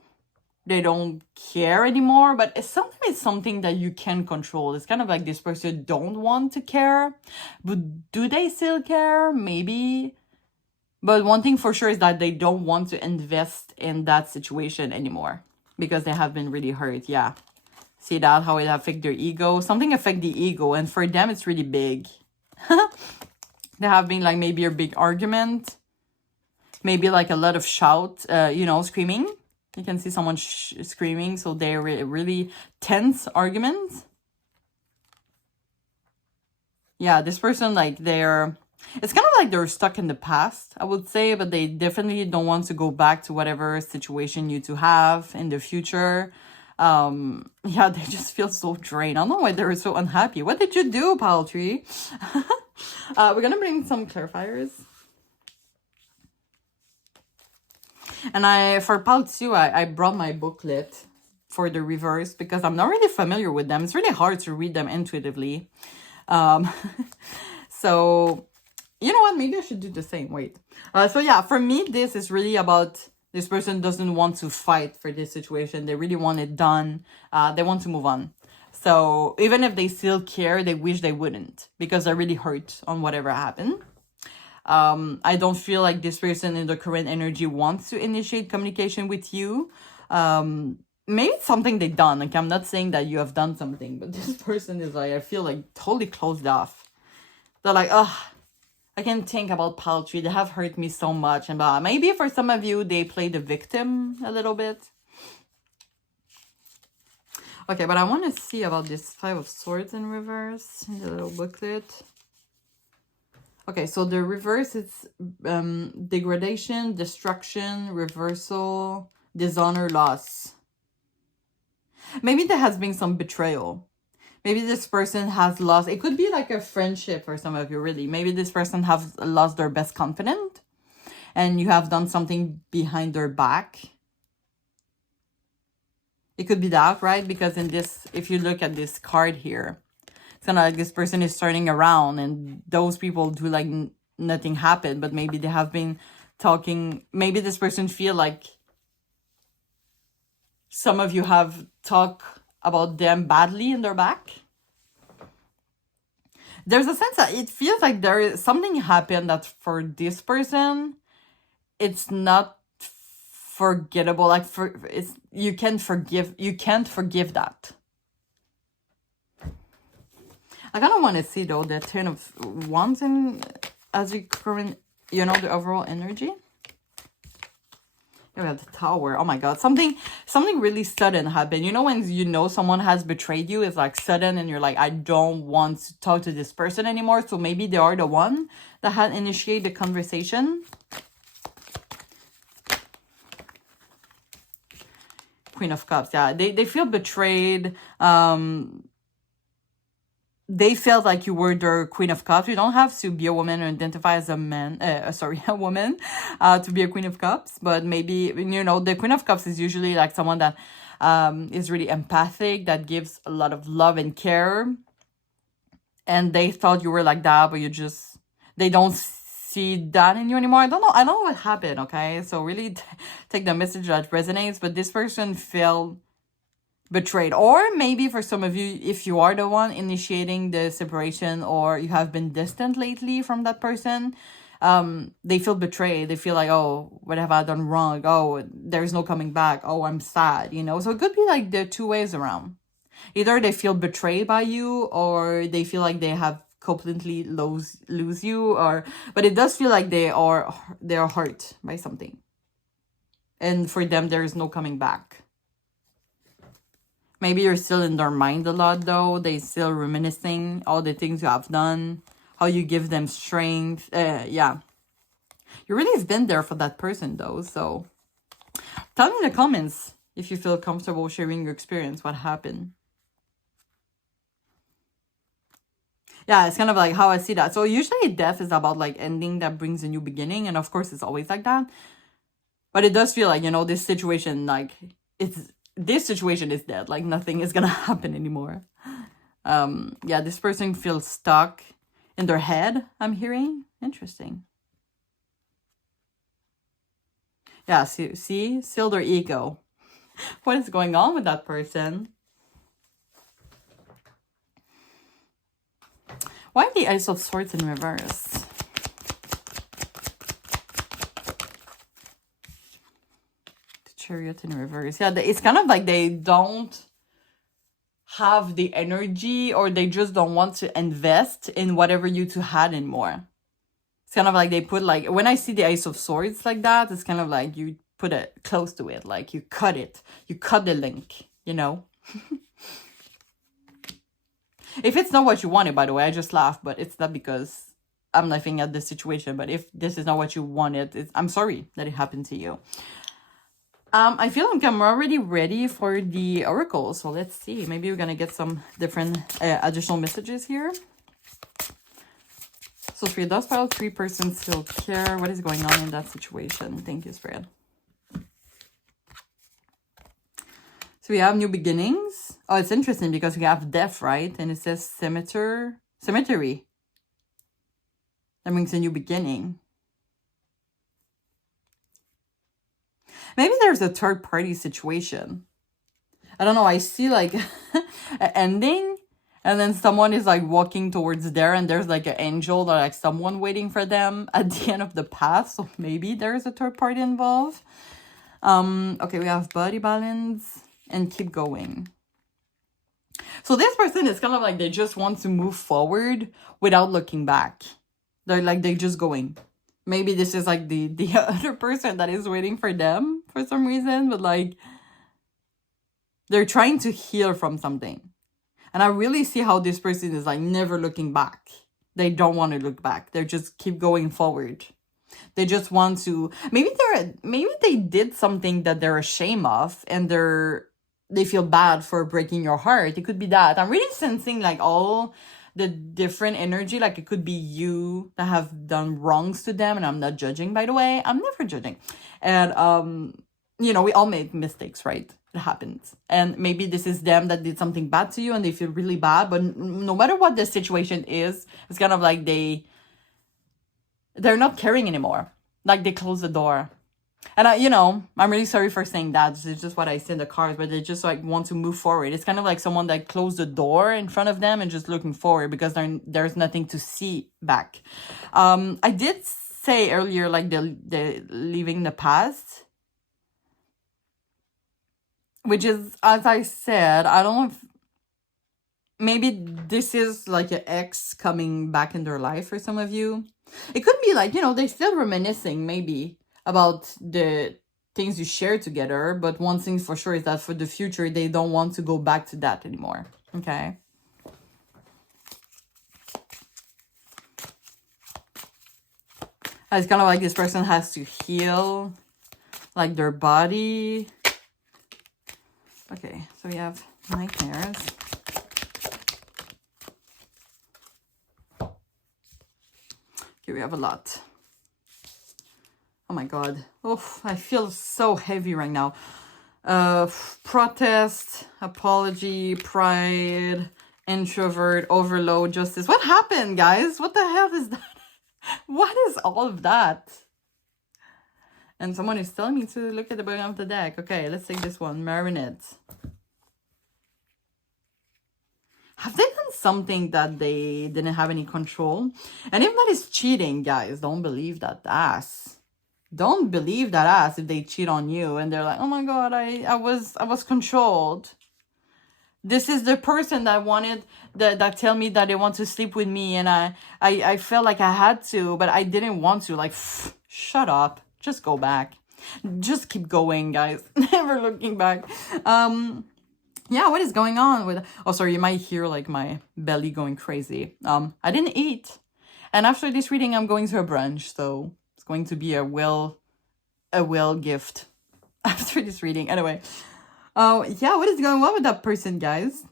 they don't care anymore, but sometimes it's something that you can control. It's kind of like this person don't want to care, but do they still care? Maybe. But one thing for sure is that they don't want to invest in that situation anymore because they have been really hurt. Yeah. See that, how it affects their ego? Something affect the ego, and for them, it's really big. There have been like maybe a big argument. Maybe like a lot of shout, screaming. You can see someone screaming. So they're really tense arguments. Yeah, this person, like it's kind of like they're stuck in the past, I would say, but they definitely don't want to go back to whatever situation you two have in the future. Yeah, they just feel so drained. I don't know why they're so unhappy. What did you do, Paltry? We're gonna bring some clarifiers. And for Pal too, I brought my booklet for the reverse because I'm not really familiar with them. It's really hard to read them intuitively. So, you know what? Maybe I should do the same. Wait. So yeah, for me, this is really about this person doesn't want to fight for this situation. They really want it done. They want to move on. So even if they still care, they wish they wouldn't because they're really hurt on whatever happened. I don't feel like this person in the current energy wants to initiate communication with you. Maybe it's something they've done. Like, I'm not saying that you have done something, but this person is like, I feel like totally closed off. They're like, oh, I can think about Paltry. They have hurt me so much. And maybe for some of you, they play the victim a little bit. Okay, but I want to see about this Five of Swords in reverse in the little booklet. Okay, so the reverse is degradation, destruction, reversal, dishonor, loss. Maybe there has been some betrayal. Maybe this person has lost. It could be like a friendship for some of you, really. Maybe this person has lost their best confidant and you have done something behind their back. It could be that, right? Because in this, if you look at this card here, it's kind of like this person is turning around and those people do like nothing happened, but maybe they have been talking. Maybe this person feel like some of you have talked about them badly in their back. There's a sense that it feels like there is something happened that for this person, it's not forgettable. Like it's you can't forgive that. I kind of want to see though the Ten of Wands in as your current, the overall energy. We have the Tower. Oh my God, something really sudden happened. When someone has betrayed you, it's like sudden, and you're like, I don't want to talk to this person anymore. So maybe they are the one that had initiated the conversation. Queen of Cups, yeah, they feel betrayed. They felt like you were their Queen of Cups. You don't have to be a woman or identify as a man, a woman, to be a Queen of Cups. But maybe, the Queen of Cups is usually like someone that is really empathic, that gives a lot of love and care. And they thought you were like that, but they don't see that in you anymore. I don't know what happened, okay? So really take the message that resonates, but this person felt betrayed. Or maybe for some of you, if you are the one initiating the separation, or you have been distant lately from that person, they feel betrayed. They feel like, oh, what have I done wrong? Oh, there's no coming back. Oh, I'm sad, So it could be like the two ways around. Either they feel betrayed by you, or they feel like they have completely lose you, but it does feel like they are hurt by something, and for them there is no coming back. Maybe you're still in their mind a lot, though. They still reminiscing all the things you have done, how you give them strength. Yeah. You really have been there for that person, though. So tell me in the comments if you feel comfortable sharing your experience, what happened. Yeah, it's kind of like how I see that. So usually death is about like ending that brings a new beginning. And of course, it's always like that. But it does feel like, this situation, like this situation is dead. Like nothing is gonna happen anymore. Yeah, this person feels stuck in their head, I'm hearing. Interesting. Yeah, see, still their ego. What is going on with that person? Why the Ace of Swords in reverse? Chariot in reverse. Yeah, it's kind of like they don't have the energy, or they just don't want to invest in whatever you two had anymore. It's kind of like they put, like, when I see the Ace of Swords like that, it's kind of like you put it close to it, like you cut the link, If it's not what you wanted, by the way, I just laugh, but it's not because I'm laughing at the situation. But if this is not what you wanted, I'm sorry that it happened to you. I feel like I'm already ready for the oracle. So let's see. Maybe we're going to get some different additional messages here. So 3 dust pile, 3 persons still care. What is going on in that situation? Thank you, Spirit. So we have new beginnings. Oh, it's interesting because we have death, right? And it says cemetery. That means a new beginning. Maybe there's a third party situation. I don't know. I see like an ending, and then someone is like walking towards there, and there's like an angel or like someone waiting for them at the end of the path. So maybe there's a third party involved. Okay, we have body balance and keep going. So this person is kind of like they just want to move forward without looking back. They're just going. Maybe this is like the other person that is waiting for them for some reason, but like they're trying to heal from something. And I really see how this person is like never looking back. They don't want to look back. They just keep going forward. They just want to, maybe they did something that they're ashamed of, and they feel bad for breaking your heart. It could be that. I'm really sensing like all the different energy, like it could be you that have done wrongs to them, and I'm not judging, by the way. I'm never judging. And we all make mistakes, right? It happens. And maybe this is them that did something bad to you and they feel really bad, but no matter what the situation is, it's kind of like they're not caring anymore. Like they close the door. And I'm really sorry for saying that. This is just what I see in the cards, but they just like want to move forward. It's kind of like someone that closed the door in front of them and just looking forward because there's nothing to see back. I did say earlier, like the leaving the past. which is, as I said, I don't know if maybe this is like an ex coming back in their life for some of you. It could be like, they're still reminiscing maybe about the things you share together, but one thing for sure is that for the future, they don't want to go back to that anymore. Okay. It's kind of like this person has to heal, like, their body. Okay, so we have nightmares. Okay, we have a lot. Oh my god. Oh, I feel so heavy right now. Protest, apology, pride, introvert, overload, justice. What happened, guys? What the hell is that? What is all of that? And someone is telling me to look at the bottom of the deck. Okay, let's take this one. Marinette. Have they done something that they didn't have any control? And if that is cheating, guys, don't believe that ass. Don't believe that ass if they cheat on you and they're like, oh my god, I was controlled. This is the person that wanted that tell me that they want to sleep with me, and I felt like I had to, but I didn't want to. Like, shut up. Just go back. Just keep going, guys. Never looking back. Yeah, what is going on with... Oh, sorry, you might hear like my belly going crazy. I didn't eat. And after this reading, I'm going to a brunch, so it's going to be a well gift after this reading. Anyway. Yeah, what is going on with that person, guys?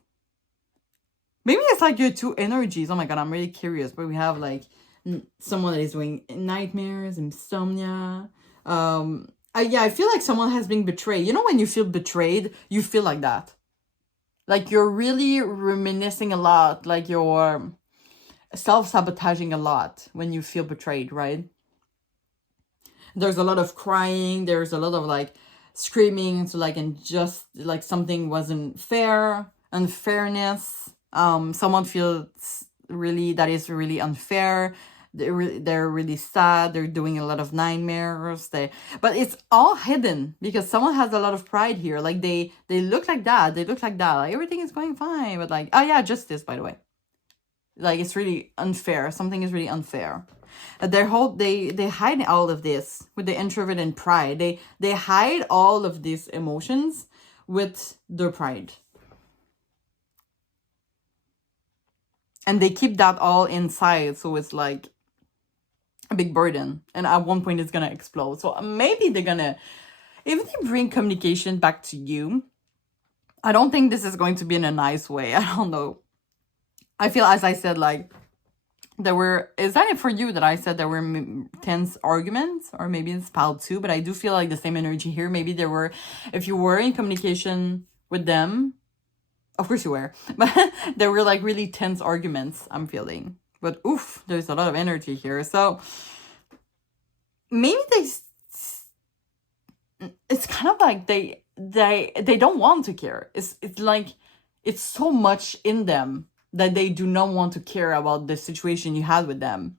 Maybe it's like your two energies. Oh my god, I'm really curious. But we have like someone that is doing nightmares, insomnia. Yeah, I feel like someone has been betrayed. You know when you feel betrayed, you feel like that. Like you're really reminiscing a lot. Like you're self-sabotaging a lot when you feel betrayed, right? There's a lot of crying. There's a lot of like screaming to like, and just like something wasn't fair, unfairness. Someone feels really that is really unfair. They're really sad. They're doing a lot of nightmares. But it's all hidden because someone has a lot of pride here. Like they look like that. They look like that. Like everything is going fine. But like, oh yeah, justice, by the way. Like it's really unfair. Something is really unfair. They hide all of this with the introvert and pride. They hide all of these emotions with their pride. And they keep that all inside, so it's like a big burden. And at one point it's gonna explode. So maybe they're gonna, if they bring communication back to you, I don't think this is going to be in a nice way. I don't know. I feel, as I said, like there were, is that it for you that I said there were tense arguments, or maybe it's pile 2, but I do feel like the same energy here. Maybe there were, if you were in communication with them, of course you were, but there were like really tense arguments, I'm feeling. But oof, there's a lot of energy here. So maybe it's kind of like they don't want to care. It's like it's so much in them that they do not want to care about the situation you had with them.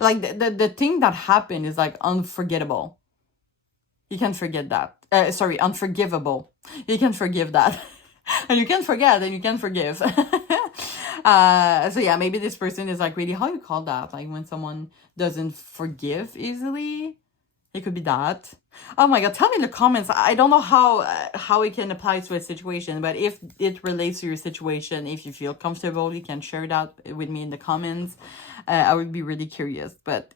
Like the thing that happened is like unforgettable. You can't forget that. Unforgivable. You can forgive that. And you can forget and you can forgive. So yeah, maybe this person is like really, how you call that? Like when someone doesn't forgive easily. It could be that. Oh my god, tell me in the comments. I don't know how it can apply to a situation, but if it relates to your situation, if you feel comfortable, you can share that with me in the comments. I would be really curious, but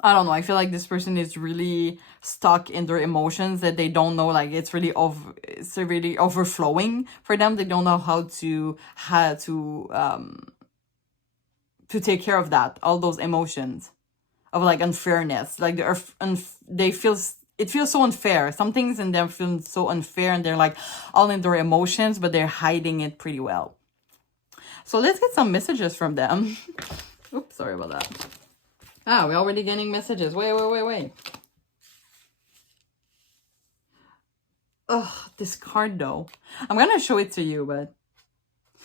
I don't know. I feel like this person is really stuck in their emotions that they don't know, like it's really overflowing for them. They don't know how to take care of that, all those emotions of like unfairness. Like it feels so unfair. Some things in them feel so unfair, and they're like all in their emotions, but they're hiding it pretty well. So let's get some messages from them. Oops, sorry about that. Ah, we're already getting messages. Wait. Ugh, this card though. I'm gonna show it to you, but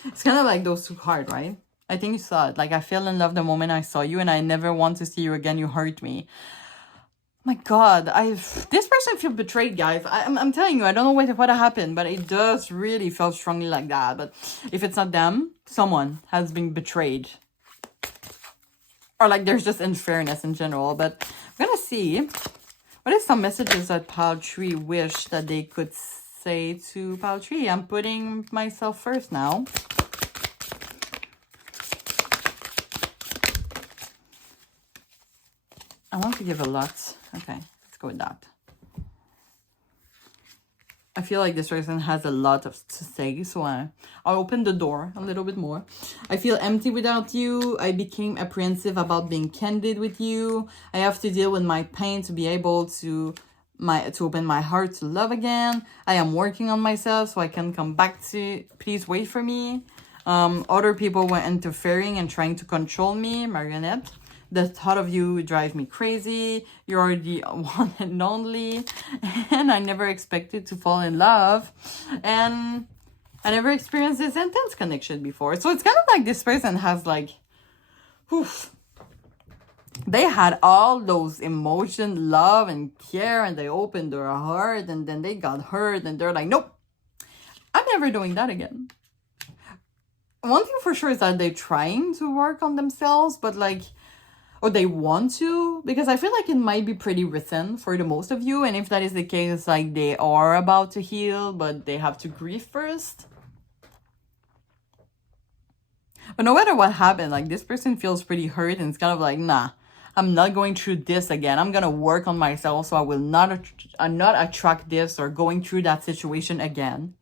it's kind of like those two cards, right? I think you saw it. Like, I fell in love the moment I saw you, and I never want to see you again. You hurt me. My God, this person feel betrayed, guys. I'm telling you, I don't know what happened, but it does really feel strongly like that. But if it's not them, someone has been betrayed, or like there's just unfairness in general. But I'm gonna see what are some messages that pile tree wish that they could say to pile tree. I'm putting myself first now. I want to give a lot. Okay, let's go with that. I feel like this person has a lot to say, so I'll open the door a little bit more. I feel empty without you. I became apprehensive about being candid with you. I have to deal with my pain to be able to open my heart to love again. I am working on myself so I can come back to. Please wait for me. Other people were interfering and trying to control me. Marionette. The thought of you drive me crazy. You're the one and only. And I never expected to fall in love. And I never experienced this intense connection before. So it's kind of like this person has like, oof. They had all those emotion, love, and care, and they opened their heart, and then they got hurt, and they're like, nope, I'm never doing that again. One thing for sure is that they're trying to work on themselves, but like, or they want to, because I feel like it might be pretty recent for the most of you. And if that is the case, like they are about to heal, but they have to grieve first. But no matter what happened, like this person feels pretty hurt and it's kind of like, nah, I'm not going through this again. I'm going to work on myself so I will not attract this or going through that situation again.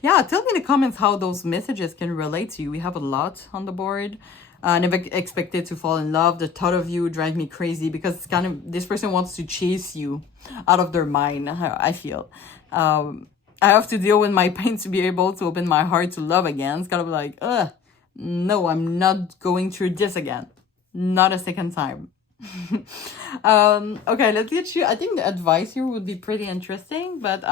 Yeah, tell me in the comments how those messages can relate to you. We have a lot on the board. Never expected to fall in love. The thought of you drives me crazy because it's kind of, this person wants to chase you out of their mind, I feel. I have to deal with my pain to be able to open my heart to love again. It's kind of like, no, I'm not going through this again. Not a second time. Okay, let's get you. I think the advice here would be pretty interesting, but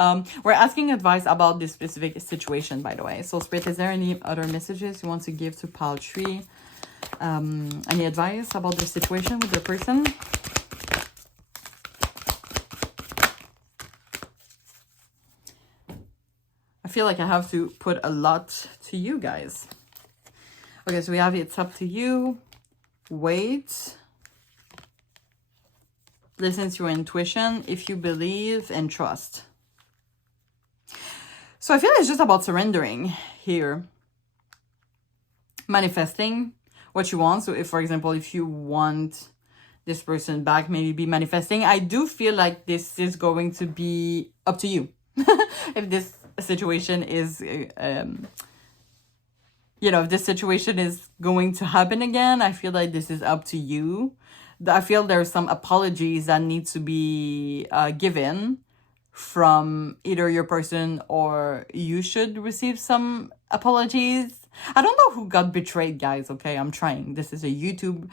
we're asking advice about this specific situation, by the way. So Spirit, is there any other messages you want to give to pile tree? Any advice about the situation with the person? I feel like I have to put a lot to you guys. Okay, so we have it's up to you. Wait. Listen to your intuition if you believe and trust. So I feel it's just about surrendering here. Manifesting what you want. So if, for example, if you want this person back, maybe be manifesting. I do feel like this is going to be up to you. If this situation is, if this situation is going to happen again, I feel like this is up to you. I feel there's some apologies that need to be given from either your person or you should receive some apologies. I don't know who got betrayed, guys, okay? I'm trying. This is a YouTube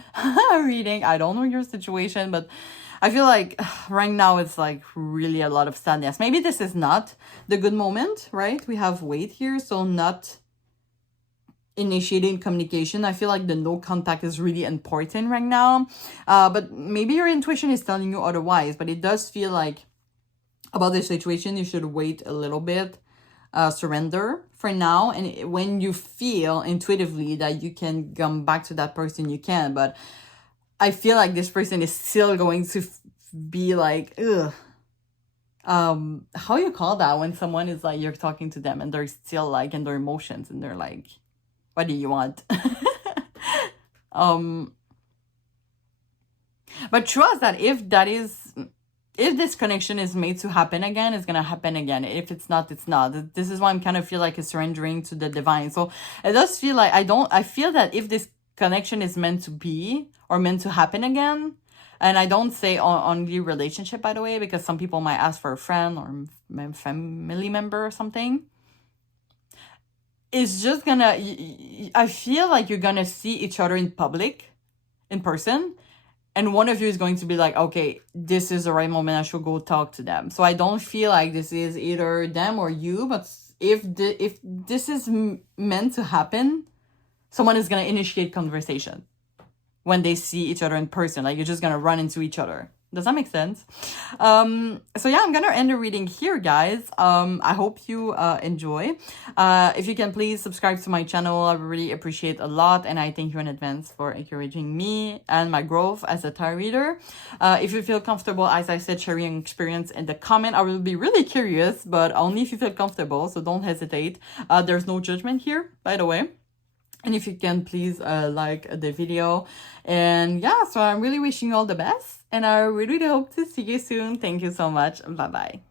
reading. I don't know your situation, but I feel like right now it's like really a lot of sadness. Maybe this is not the good moment, right? We have wait here, so not initiating communication. I feel like the no contact is really important right now. But maybe your intuition is telling you otherwise, but it does feel like about this situation, you should wait a little bit, surrender for now. And when you feel intuitively that you can come back to that person, you can. But I feel like this person is still going to be like, ugh. How you call that when someone is like, you're talking to them and they're still like in their emotions and they're like, what do you want? But trust that if this connection is made to happen again, it's gonna happen again. If it's not, it's not. This is why I'm kind of feel like it's surrendering to the divine. So it does feel like I feel that if this connection is meant to be or meant to happen again, and I don't say on the relationship, by the way, because some people might ask for a friend or family member or something. It's just gonna, I feel like you're gonna see each other in public, in person, and one of you is going to be like, okay, this is the right moment, I should go talk to them. So I don't feel like this is either them or you, but if this is meant to happen, someone is going to initiate conversation when they see each other in person. Like, you're just going to run into each other. Does that make sense? So yeah, I'm gonna end the reading here, guys. I hope you enjoy. If you can please subscribe to my channel, I really appreciate a lot, and I thank you in advance for encouraging me and my growth as a tarot reader. If you feel comfortable, as I said, sharing your experience in the comment, I will be really curious, but only if you feel comfortable, so don't hesitate. There's no judgment here, by the way. And if you can, please like the video. And yeah, so I'm really wishing you all the best. And I really hope to see you soon. Thank you so much. Bye-bye.